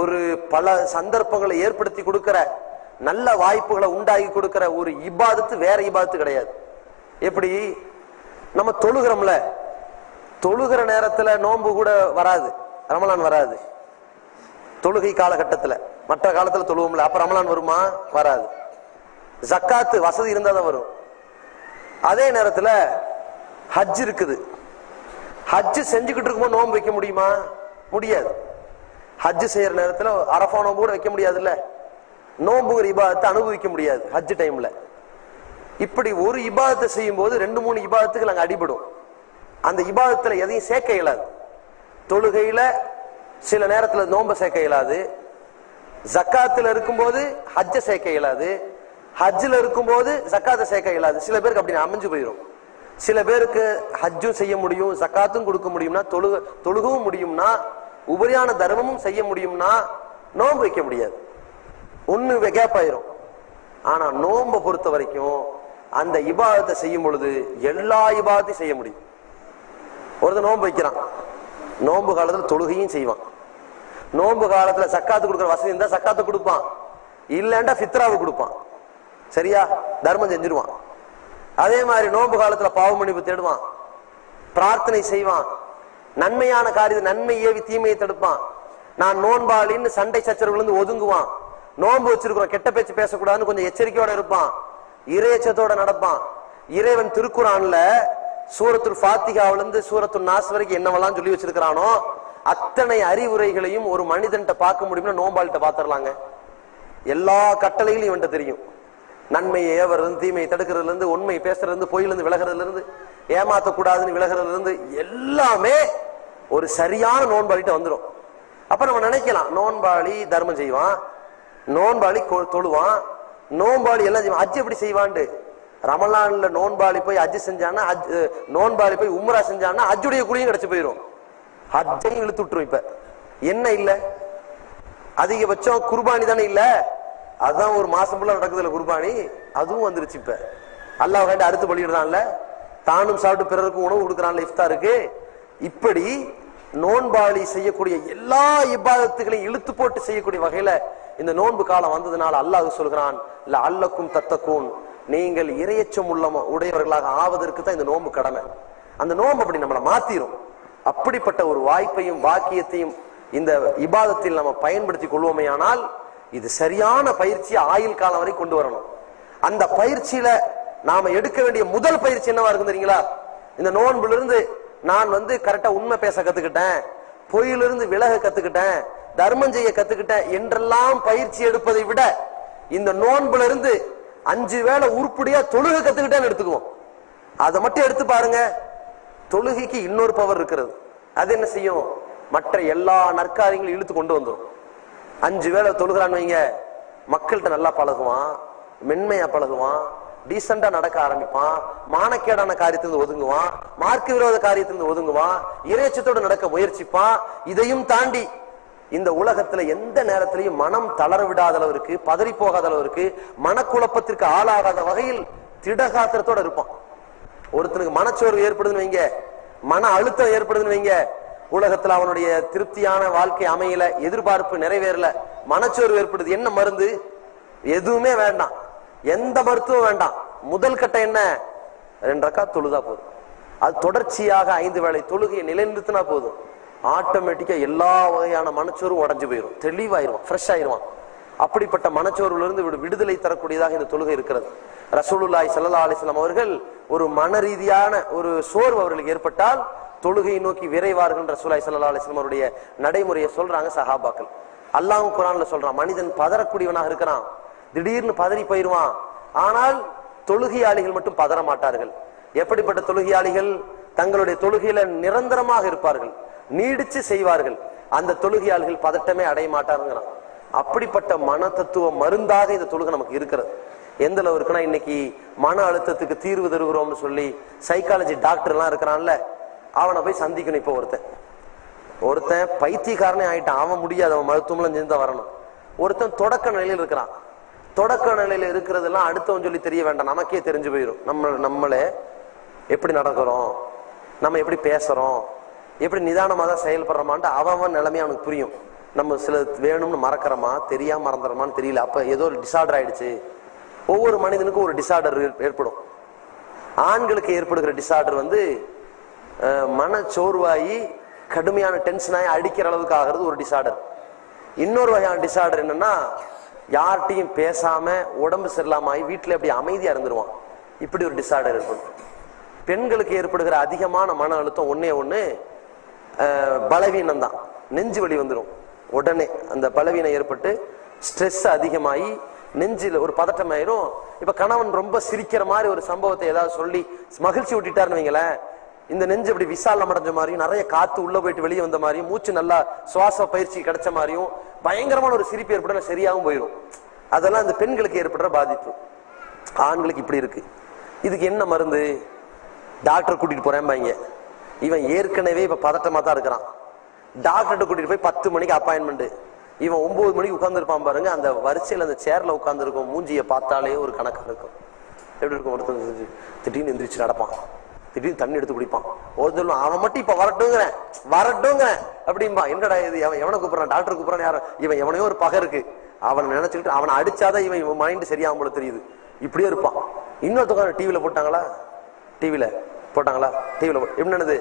ஒரு பல சந்தர்ப்பங்களை ஏற்படுத்தி கொடுக்கிற, நல்ல வாய்ப்புகளை உண்டாகி கொடுக்கிற ஒரு இபாதத்து வேற இபாதத்து கிடையாது. எப்படி நம்ம தொழுகிறோம்ல, தொழுகிற நேரத்துல நோன்பு கூட வராது, ரமலான் வராது. தொழுகை காலகட்டத்துல, மற்ற காலத்துல தொழுவோம்ல, அப்ப ரமலான் வருமா? வராது. ஜக்காத்து வசதி இருந்தா தான் வரும். அதே நேரத்துல ஹஜ் இருக்குது. ஹஜ் செஞ்சுக்கிட்டு இருக்கும்போது நோன்பு வைக்க முடியுமா? முடியாது. ஹஜ் செய்யற நேரத்துல அரஃபா நோன்பு கூட வைக்க முடியாதுல்ல. நோன்புங்கிற இபாதத்தை அனுபவிக்க முடியாது ஹஜ் டைம்ல. இப்படி ஒரு இபாதத்தை செய்யும் போது 2-3 இபாதத்துக்கு அங்க அடிபடும். அந்த இபாதத்துல எதையும் சேர்க்க இயலாது. தொழுகையில சில நேரத்துல நோன்பை சேர்க்க இயலாது, ஜக்காத்துல இருக்கும்போது ஹஜ்ஜை சேர்க்க இயலாது, ஹஜ்ஜில் இருக்கும்போது ஜக்காத்தை சேர்க்க இயலாது. சில பேருக்கு அப்படி அமைஞ்சு போயிடும். சில பேருக்கு ஹஜ்ஜும் செய்ய முடியும், ஜக்காத்தும் கொடுக்க முடியும்னா, தொழுகவும் முடியும்னா, உபரியான தர்மமும் செய்ய முடியும்னா நோன்பு வைக்க முடியாது. ஒண்ணு கேப் ஆயிரும். ஆனா நோன்பை பொறுத்த வரைக்கும் அந்த இபாதத்தை செய்யும் பொழுது எல்லா இபாதத்தையும் செய்ய முடியும். ஒருத்தர் நோன்பு வைக்கிறான், நோன்பு காலத்துல தொழுகையும் செய்வான். நோன்பு காலத்துல சக்காத்து கொடுக்குற வசதி இருந்தா சக்காத்து கொடுப்பான், இல்லைண்டா ஃபித்ராவு கொடுப்பான். சரியா? தர்மம் செஞ்சிருவான். அதே மாதிரி நோன்பு காலத்துல பாவ மன்னிப்பு தேடுவான், பிரார்த்தனை செய்வான், நன்மையான காரியத்தை நன்மை ஏவி தீமையை தடுப்பான். நான் நோன்பாளின்னு சண்டை சச்சரவுல ஒதுங்குவான். நோன்பு வச்சிருக்கிறோம், கெட்ட பேச்சு பேசக்கூடாதுன்னு கொஞ்சம் எச்சரிக்கையோட இருப்பான், இறையச்சத்தோட நடப்பான். இறைவன் திருக்குரான்ல சூரத்துல் ஃபாத்திஹாவிலிருந்து சூரத்துல் நாஸ் வரைக்கும் என்னவெல்லாம் சொல்லி வச்சிருக்கிறானோ அத்தனை அறிவுரைகளையும் ஒரு மனிதன்ட்ட பார்க்க முடியும்னா நோன்பாளிட்ட பாத்திரலாங்க. எல்லா கட்டளைகளையும் இவன்ட்ட தெரியும். நன்மையை ஏவறது இருந்து, தீமையை தடுக்கிறதுல இருந்து, உண்மை பேசுறது இருந்து, பொய்யிலிருந்து விலகிறதுல இருந்து, ஏமாத்தக்கூடாதுன்னு விலகிறதுல இருந்து எல்லாமே ஒரு சரியான நோன்பாளிட்ட வந்துடும். அப்ப நம்ம நினைக்கலாம், நோன்பாளி தர்மம் செய்வான், நோன்பாளி தொழுவான், நோன்பாளி எல்லாம் செய்வான், ஹஜ் எப்படி செய்வான்ட்டு. ரமலான்ல நோன்பாளி போய் ஹஜ் செஞ்சான்னா, நோன்பாளி போய் உம்ரா செஞ்சான்னா ஹஜ்ஜுடைய கூலியும் கிடைச்சு போயிடும். ஹஜ்ஜையும் இழுத்து விட்டுரும். இப்ப என்ன இல்ல, அதிகபட்சம் குர்பானி தானே இல்ல, அதுதான் ஒரு மாசம் ஃபுல்லா நடக்குதுல குர்பானி, அதுவும் வந்துருச்சு. இப்ப அல்லாஹ் வேண்டி அறுத்து பலியிடுறான்ல, தானும் சாப்பிட்டு பிறருக்கும் உணவு கொடுக்குறான்ல இஃப்தாருக்கு. இப்படி நோன்பாளி செய்யக்கூடிய எல்லா இபாதத்துகளையும் இழுத்து போட்டு செய்யக்கூடிய வகையில இந்த நோன்பு காலம் வந்ததுனால அல்லாஹ் சொல்கிறான், இல்ல அல்லக்கும் தத்தக்கும், நீங்கள் இறையச்சம் உடையவர்களாக ஆவதற்கு தான் இந்த நோன்பு கடமை. அந்த நோன்பு அப்படி நம்மளை மாத்திரும். அப்படிப்பட்ட ஒரு வாய்ப்பையும் பாக்கியத்தையும் இந்த இபாதத்தில் நம்ம பயன்படுத்தி கொள்வோமையானால் இது சரியான பயிற்சி ஆயுள் காலம் வரை கொண்டு வரணும். அந்த பயிற்சியில நாம எடுக்க வேண்டிய முதல் பயிற்சி என்னவா இருக்கு தெரியுங்களா? இந்த நோன்புல இருந்து நான் கரெக்டா உண்மை பேச கத்துக்கிட்டேன், பொய்யிலிருந்து விலக கத்துக்கிட்டேன், தர்மம் செய்ய கத்துக்கிட்டேன் என்றெல்லாம் பயிற்சி எடுப்பதை விட இந்த நோன்புல இருந்து 5 வேளை உருப்படியா தொழுகை கத்துக்கிட்டேன்னு எடுத்துக்குவோம். அதை மட்டும் எடுத்து பாருங்க. தொழுகைக்கு இன்னொரு பவர் இருக்கிறது. அது என்ன செய்யும்? மற்ற எல்லா நற்காரியங்களும் இழுத்து கொண்டு வந்துடும். 5 வேளை தொழுகிறான்னு வைங்க, மக்கள்கிட்ட நல்லா பழகுவான், மென்மையா பழகுவான், டீசெண்டா நடக்க ஆரம்பிப்பான், மானக்கேடான காரியத்திலிருந்து ஒதுங்குவான், மார்க்க விரோத காரியத்திலிருந்து ஒதுங்குவான், இறைச்சத்தோடு நடக்க முயற்சிப்பான். இதையும் தாண்டி இந்த உலகத்துல எந்த நேரத்திலையும் மனம் தளர விடாத அளவிற்கு, பதறி போகாத அளவிற்கு, மனக்குழப்பத்திற்கு ஆளாகாத வகையில் திடகாத்திரத்தோட இருப்பான். ஒருத்தனுக்கு மனச்சோர்வு ஏற்படுதுன்னு வைங்க, மன அழுத்தம் ஏற்படுதுன்னு வைங்க, உலகத்துல அவனுடைய திருப்தியான வாழ்க்கை அமையல, எதிர்பார்ப்பு நிறைவேறல, மனச்சோர்வு ஏற்படுது. என்ன மருந்து? எதுவுமே வேண்டாம், எந்த மருத்துவம் வேண்டாம். முதல் கட்டம் என்ன? 2 ரக்காத் தொழுதா போதும். அது தொடர்ச்சியாக 5 வேளை தொழுகையை நிலைநிறுத்தினா போதும். ஆட்டோமேட்டிக்கா எல்லா வகையான மனச்சோரும் உடஞ்சு போயிடும், தெளிவாயிருவான், ஃப்ரெஷ் ஆயிருவான். அப்படிப்பட்ட மனச்சோர்விலிருந்து விடுதலை தரக்கூடியதாக இந்த தொழுகை இருக்கிறது. ரசூலுல்லாஹி ஸல்லல்லாஹு அலைஹி வஸல்லம் அவர்கள் ஒரு மன ரீதியான ஒரு சோர்வு அவர்களுக்கு ஏற்பட்டால் தொழுகையை நோக்கி விரைவார்கள். ரசூலுல்லாஹி ஸல்லல்லாஹு அலைஹி வஸல்லம் அவருடைய நடைமுறையை சொல்றாங்க சஹாபாக்கள். அல்லாஹ் குர்ஆன்ல சொல்றான், மனிதன் பதறக்கூடியவனாக இருக்கிறான், திடீர்னு பதறி போயிருவான். ஆனால் தொழுகையாளிகள் மட்டும் பதற மாட்டார்கள். எப்படிப்பட்ட தொழுகையாளிகள்? தங்களுடைய தொழுகையில நிரந்தரமாக இருப்பார்கள், நீடிச்சு செய்வார்கள். அந்த தொழுகையாளிகள் பதட்டமே அடைய மாட்டாருங்கிறான். அப்படிப்பட்ட மன தத்துவ மருந்தாக இந்த தொழுகை நமக்கு இருக்கிறது. எந்த அளவு இருக்குன்னா, இன்னைக்கு மன அழுத்தத்துக்கு தீர்வு தருகிறோம்னு சொல்லி சைக்காலஜி டாக்டர் எல்லாம் இருக்கிறான்ல, அவனை போய் சந்திக்கணும். இப்போ ஒருத்தன் பைத்தியக்காரனே ஆயிட்டான், அவன் முடியாது, அவன் மருத்துவம்லாம் செஞ்சு தான் வரணும். ஒருத்தன் தொடக்க நிலையில் இருக்கிறான். தொடக்க நிலையில இருக்கிறதெல்லாம் அடுத்தவன் சொல்லி தெரிய வேண்டாம், நமக்கே தெரிஞ்சு போயிடும். நம்மளே எப்படி நடக்கிறோம், நம்ம எப்படி பேசுறோம், எப்படி நிதானமாக தான் செயல்படுறோமான்ட்டு அவன் நிலைமையை அவனுக்கு புரியும். நம்ம சில வேணும்னு மறக்கிறோமா, தெரியாம மறந்துடுறோமான்னு தெரியல. அப்ப ஏதோ ஒரு டிசார்டர் ஆயிடுச்சு. ஒவ்வொரு மனிதனுக்கும் ஒரு டிசார்டர் ஏற்படும். ஆண்களுக்கு ஏற்படுகிற டிசார்டர் மனச்சோர்வாயி கடுமையான டென்ஷனாகி அடிக்கிற அளவுக்கு ஆகிறது ஒரு டிசார்டர். இன்னொரு வகையான டிசார்டர் என்னன்னா, யார்கிட்டையும் பேசாம உடம்பு சரியில்லாம வீட்டுல அப்படி அமைதியா இருந்துருவான். இப்படி ஒரு டிசார்டர் ஏற்படும். பெண்களுக்கு ஏற்படுகிற அதிகமான மன அழுத்தம் ஒண்ணு பலவீனம் தான். நெஞ்சு வலி வந்துடும் உடனே. அந்த பலவீனம் ஏற்பட்டு ஸ்ட்ரெஸ் அதிகமாகி நெஞ்சில் ஒரு பதட்டம் ஆயிரும். இப்ப கணவன் ரொம்ப சிரிக்கிற மாதிரி ஒரு சம்பவத்தை ஏதாவது சொல்லி மகிழ்ச்சி விட்டுட்டாருன்னு வைங்களேன், இந்த நெஞ்சு அப்படி விசாலம் அடைஞ்ச மாதிரியும், நிறைய காத்து உள்ள போயிட்டு வெளியே வந்த மாதிரியும், மூச்சு நல்லா சுவாச பயிற்சி கிடைச்ச மாதிரியும் பயங்கரமான ஒரு சிரிப்பு ஏற்பட சரியாகவும் போயிடும். அதெல்லாம் இந்த பெண்களுக்கு ஏற்படுற பாதிப்பு. ஆண்களுக்கு இப்படி இருக்கு. இதுக்கு என்ன மருந்து? டாக்டர் கூட்டிட்டு போறேன். இவன் ஏற்கனவே இப்ப பதட்டமா தான் இருக்கிறான். டாக்டர்கிட்ட கூட்டிட்டு போய் 10 மணிக்கு அப்பாயின்மெண்ட். இவன் 9 மணிக்கு உட்கார்ந்துருப்பான் பாருங்க. அந்த வரிசையில் அந்த சேர்ல உட்கார்ந்து இருக்கும் மூஞ்சியை பார்த்தாலே ஒரு கணக்கு இருக்கும். எப்படி இருக்கும்? ஒருத்தர் திடீர்னு எந்திரிச்சு நடப்பான், திடீர்னு தண்ணி எடுத்து குடிப்பான். ஒருத்தர் அவன் மட்டும் இப்ப வரட்டுங்கிறேன் அப்படின்பா. என்னடா இது, எவனை கூப்பிடறான்? டாக்டர் கூப்பிடறான். யாரும் இவன் எவனையோ ஒரு பகை இருக்கு, அவனை நினைச்சுக்கிட்டு அவனை அடிச்சாதான் இவன் மைண்ட் சரியாகும் போல தெரியுது. இப்படியே இருப்பான். இன்னொருத்தவங்க டிவியில போட்டாங்களா, டிவியில எப்படி நடந்தது?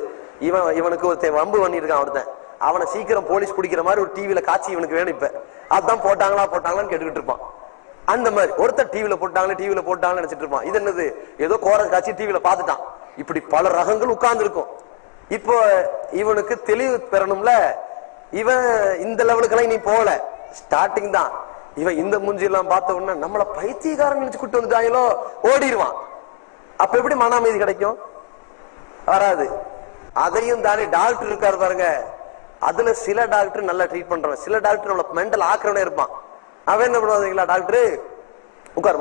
இவனுக்கு ஒருத்தன் வம்பு பண்ணிருக்கான். ஒருத்தன் அவனை சீக்கிரம் போலீஸ் பிடிக்கிற மாதிரி ஒரு டிவியில காட்சி இவனுக்கு வேணும். இப்ப அதான் போட்டாங்களான்னு கேட்டுக்கிட்டு இருப்பான். அந்த மாதிரி ஒருத்தர் டிவியில போட்டாங்கன்னு நினைச்சிட்டு இருப்பான். இது என்னது, ஏதோ கோரஸ் காட்சி டிவியில பாத்துட்டான். இப்படி பல ரகங்கள் உட்கார்ந்து இருக்கும். இப்போ இவனுக்கு தெளிவு பெறணும்ல. இவன் இந்த லெவலுக்கெல்லாம் இனி போகல, ஸ்டார்டிங் தான். இவன் இந்த மூஞ்சி எல்லாம் பார்த்த உடனே நம்மள பைத்தியக்காரன் நினைச்சு கூட்டு வந்துட்டாங்களோ ஓடிடுவான். அப்ப எப்படி மன அமைதி கிடைக்கும்? வராது. அதையும் தாண்டி டாக்டர் இருக்காரு பாருங்க, அதுல சில டாக்டர் நல்லா ட்ரீட் பண்றாங்க, சில டாக்டர் நம்மள மென்டல் ஆக்கிரவனே இருப்பான். அவன் என்ன பண்ணுவாங்களா, டாக்டர் உட்கார்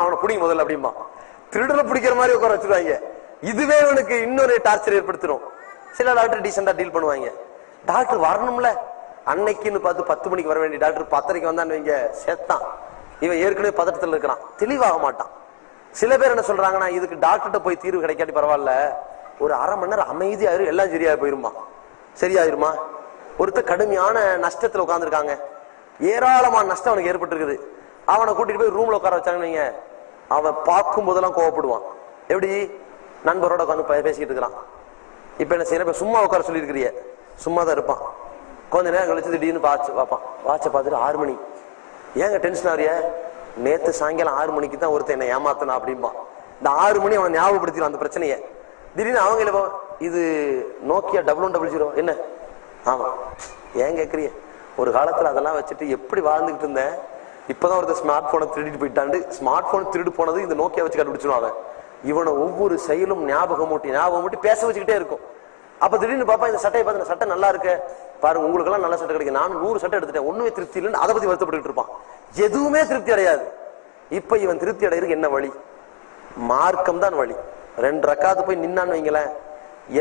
அவனை பிடிக்கும் முதல்ல அப்படின்பா. திருடனை பிடிக்கிற மாதிரி உட்கார வச்சிருவாங்க. இதுவே அவனுக்கு இன்னொரு டார்ச்சர் ஏற்படுத்திடும். சில டாக்டர் டீசெண்டா டீல் பண்ணுவாங்க. டாக்டர் வரணும்ல, அன்னைக்குன்னு பார்த்து 10 மணிக்கு வர வேண்டிய டாக்டர் 10:30 வந்தான்னு வைங்க, சேத்தான். இவன் ஏற்கனவே பதட்டத்தில் இருக்கிறான், தெளிவாக மாட்டான். சில பேர் என்ன சொல்றாங்கன்னா, இதுக்கு டாக்டர்கிட்ட போய் தீர்வு கிடைக்காட்டி பரவாயில்ல, ஒரு அரை மணி நேரம் அமைதியாயிரும், எல்லாம் சரியாயிருமா. ஒருத்தர் கடுமையான நஷ்டத்துல உட்காந்துருக்காங்க, ஏராளமான நஷ்டம் அவனுக்கு ஏற்பட்டிருக்குது. அவனை கூட்டிட்டு போய் ரூம்ல உட்கார வச்சாங்க, அவன் பார்க்கும் போதெல்லாம் கோவப்படுவான். எப்படி? நண்பரோட உட்காந்து பேசிக்கிட்டு இருக்கிறான். இப்ப என்ன செய்யற, சும்மா உட்கார சொல்லி இருக்கிறிய, சும்மா தான் இருப்பான். கொஞ்ச நேரம் கழிச்சு திடீர்னு பார்ப்பான். வாட்சை பார்த்துட்டு 6 மணி. ஏங்க டென்ஷன் ஆறிய? நேத்து சாயங்காலம் 6 மணிக்கு தான் ஒருத்தர் என்ன ஏமாத்தனா அப்படின்பா. இந்த 6 மணி அவனை ஞாபகப்படுத்திடும் அந்த பிரச்சனையை. திடீர்னு அவங்க இல்லை, இது நோக்கியா 1100 என்ன? ஆமா. ஏன் கேட்கறிய? ஒரு காலத்துல அதெல்லாம் வச்சுட்டு எப்படி வாழ்ந்துகிட்டு இருந்தேன். இப்பதான் ஒருத்தர் ஸ்மார்ட் போனை திருடிட்டு போயிட்டாண்டு. ஸ்மார்ட் போன் திருடு போனது இந்த நோக்கியா வச்சு கண்டுபிடிச்சிருவாங்க. இவனை ஒவ்வொரு செயலும் ஞாபகம் மூட்டி பேச வச்சுக்கிட்டே இருக்கும். அப்ப திடீர்னு பாப்பா, இந்த சட்டையை பார்த்து, சட்டை நல்லா இருக்கு பாருங்க, உங்களுக்கு எல்லாம் நல்ல சட்டை கிடைக்கும், நானும் 100 சட்டை எடுத்துட்டேன், ஒண்ணுமே திருப்தி இல்லைன்னு அதை பத்தி வருத்தப்பட்டு இருப்பான். எதுவுமே திருப்தி அடையாது. இப்ப இவன் திருப்தி அடைகிறதுக்கு என்ன வழி? மார்க்கம் தான் வழி. 2 ரக்காத்து போய் நின்னான்னு வைங்களேன்,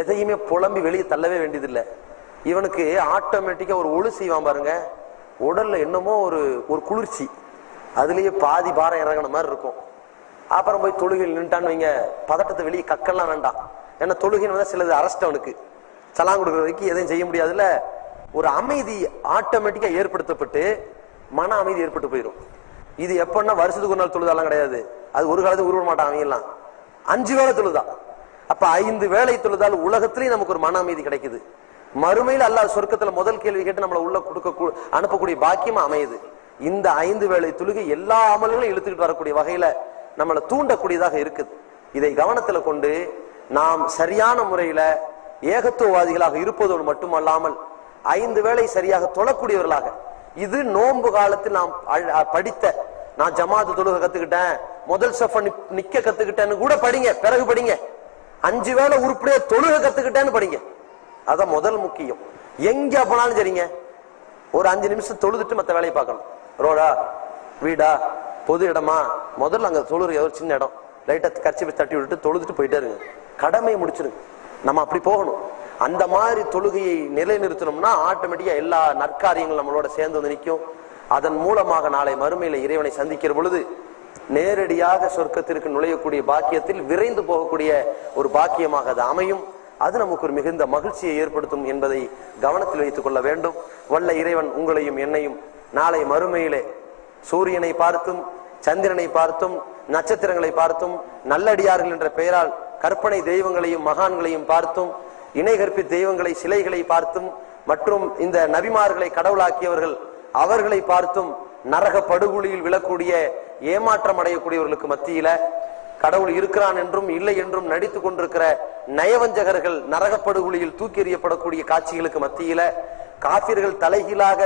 எதையுமே புலம்பி வெளியே தள்ளவே வேண்டியதில்லை. இவனுக்கு ஆட்டோமேட்டிக்கா ஒரு ஒளி செய்வான் பாருங்க, உடல்ல என்னமோ ஒரு குளிர்ச்சி, அதுலயே பாதி பாரம் இறங்கின மாதிரி இருக்கும். அப்புறம் போய் தொழுகையில் நின்ட்டான்னு வைங்க, பதட்டத்தை வெளியே கக்கெல்லாம் வேண்டாம். ஏன்னா தொழுகைன்னு சிலது அரெஸ்ட், அவனுக்கு சலான் கொடுக்குற வரைக்கும் எதையும் செய்ய முடியாதுல்ல. ஒரு அமைதி ஆட்டோமேட்டிக்கா ஏற்படுத்தப்பட்டு மன அமைதி ஏற்பட்டு போயிடும். இது எப்பன்னா வருஷத்துக்கு ஒரு நாள் தொழுதாலாம் கிடையாது. அது ஒரு காலத்துக்கு உருவ மாட்டான். அவங்க எல்லாம் 5 வேளை தொழுதா. அப்ப 5 வேளை தொழுதால் உலகத்திலேயே நமக்கு ஒரு மன அமைதி கிடைக்குது. மறுமையில் அல்லாஹ் சொர்க்கத்துல முதல் கேள்வி கேட்டு நம்மளை உள்ள அனுப்பக்கூடிய பாக்கியமா அமையுது. இந்த 5 வேளை தொழுகை எல்லா அமல்களையும் இழுத்துக்கிட்டு வரக்கூடிய வகையில நம்மளை தூண்டக்கூடியதாக இருக்குது. இதை கவனத்துல கொண்டு நாம் சரியான முறையில ஏகத்துவவாதிகளாக இருப்பதோடு மட்டுமல்லாமல் 5 வேளை சரியாக தொழக்கூடியவர்களாக, இது நோன்பு காலத்தில் நாம் படித்த, நான் ஜமாத்து தொழுகை கத்துக்கிட்டேன், முதல் சஃப நிக்க கத்துக்கிட்டேன்னு கூட படிங்க, பிறகு படிங்க. 5 வேளை உருப்படியா தொழுகை கத்துக்கிட்டேன்னு படிங்க. அதான் முதல் முக்கியம். எங்க போனாலும் சரிங்க, ஒரு 5 நிமிஷம் தொழுதுட்டு மற்ற வேலையை பார்க்கணும். ரோடா, வீடா, பொது இடமா, முதல்ல அங்க தொழுற ஒரு சின்ன இடம், லைட்டா கர்ச்சி தட்டி விட்டுட்டு தொழுதுட்டு போயிட்டே இருங்க. கடமையை முடிச்சிருங்க. நம்ம அப்படி போகணும். அந்த மாதிரி தொழுகையை நிலைநிறுத்தணும்னா ஆட்டோமேட்டிக்கா எல்லா நற்காரியங்களும் நம்மளோட சேர்ந்து வந்து நிற்கும். அதன் மூலமாக நாளை மறுமையில இறைவனை சந்திக்கிற பொழுது நேரடியாக சொர்க்கத்திற்கு நுழையக்கூடிய பாக்கியத்தில் விரைந்து போகக்கூடிய ஒரு பாக்கியமாக அது அமையும். அது நமக்கு ஒரு மிகுந்த மகிழ்ச்சியை ஏற்படுத்தும் என்பதை கவனத்தில் வைத்துக் கொள்ள வேண்டும். வல்ல இறைவன் உங்களையும் என்னையும் நாளை மறுமையிலே சூரியனை பார்த்தும் சந்திரனை பார்த்தும் நட்சத்திரங்களை பார்த்தும் நல்லடியார்கள் என்ற பெயரால் கற்பனை தெய்வங்களையும் மகான்களையும் பார்த்தும் இணை கற்பி தெய்வங்களை சிலைகளை பார்த்தும் மற்றும் இந்த நபிமார்களை கடவுளாக்கியவர்கள் அவர்களை பார்த்தும் நரக படுகொலியில் விழக்கூடிய ஏமாற்றம் அடையக்கூடியவர்களுக்கு மத்தியில கடவுள் இருக்கிறான் என்றும் இல்லை என்றும் நடித்துக் கொண்டிருக்கிற நயவஞ்சகர்கள் நரகப்படுகொலியில் தூக்கி எறியப்படக்கூடிய காட்சிகளுக்கு மத்தியில, காபிர்கள் தலைகீழாக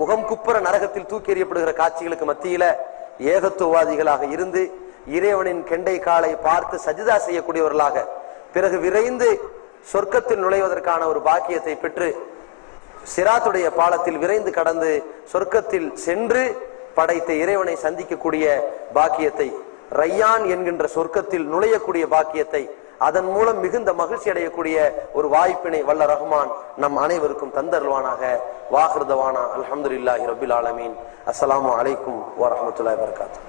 முகம் குப்புற நரகத்தில் தூக்கி எறியப்படுகிற காட்சிகளுக்கு மத்தியில ஏகத்துவவாதிகளாக இருந்து இறைவனின் கெண்டை காலை பார்த்து சஜிதா செய்யக்கூடியவர்களாக பிறகு விரைந்து சொர்க்கத்தில் நுழைவதற்கான ஒரு பாக்கியத்தை பெற்று சிராத்துடைய பாலத்தில் விரைந்து கடந்து சொர்க்கத்தில் சென்று படைத்த இறைவனை சந்திக்கக்கூடிய பாக்கியத்தை, ரையான் என்கின்ற சொர்க்கத்தில் நுழையக்கூடிய பாக்கியத்தை, அதன் மூலம் மிகுந்த மகிழ்ச்சி அடையக்கூடிய ஒரு வாய்ப்பினை வல்ல ரஹ்மான் நம் அனைவருக்கும் தந்தருள்வானாக. வாஹிர் தவானா அல்ஹம்துலில்லாஹி ரப்பில் ஆலமீன். அஸ்ஸலாமு அலைக்கும் வரஹ்மத்துல்லாஹி வபரகாத்துஹு.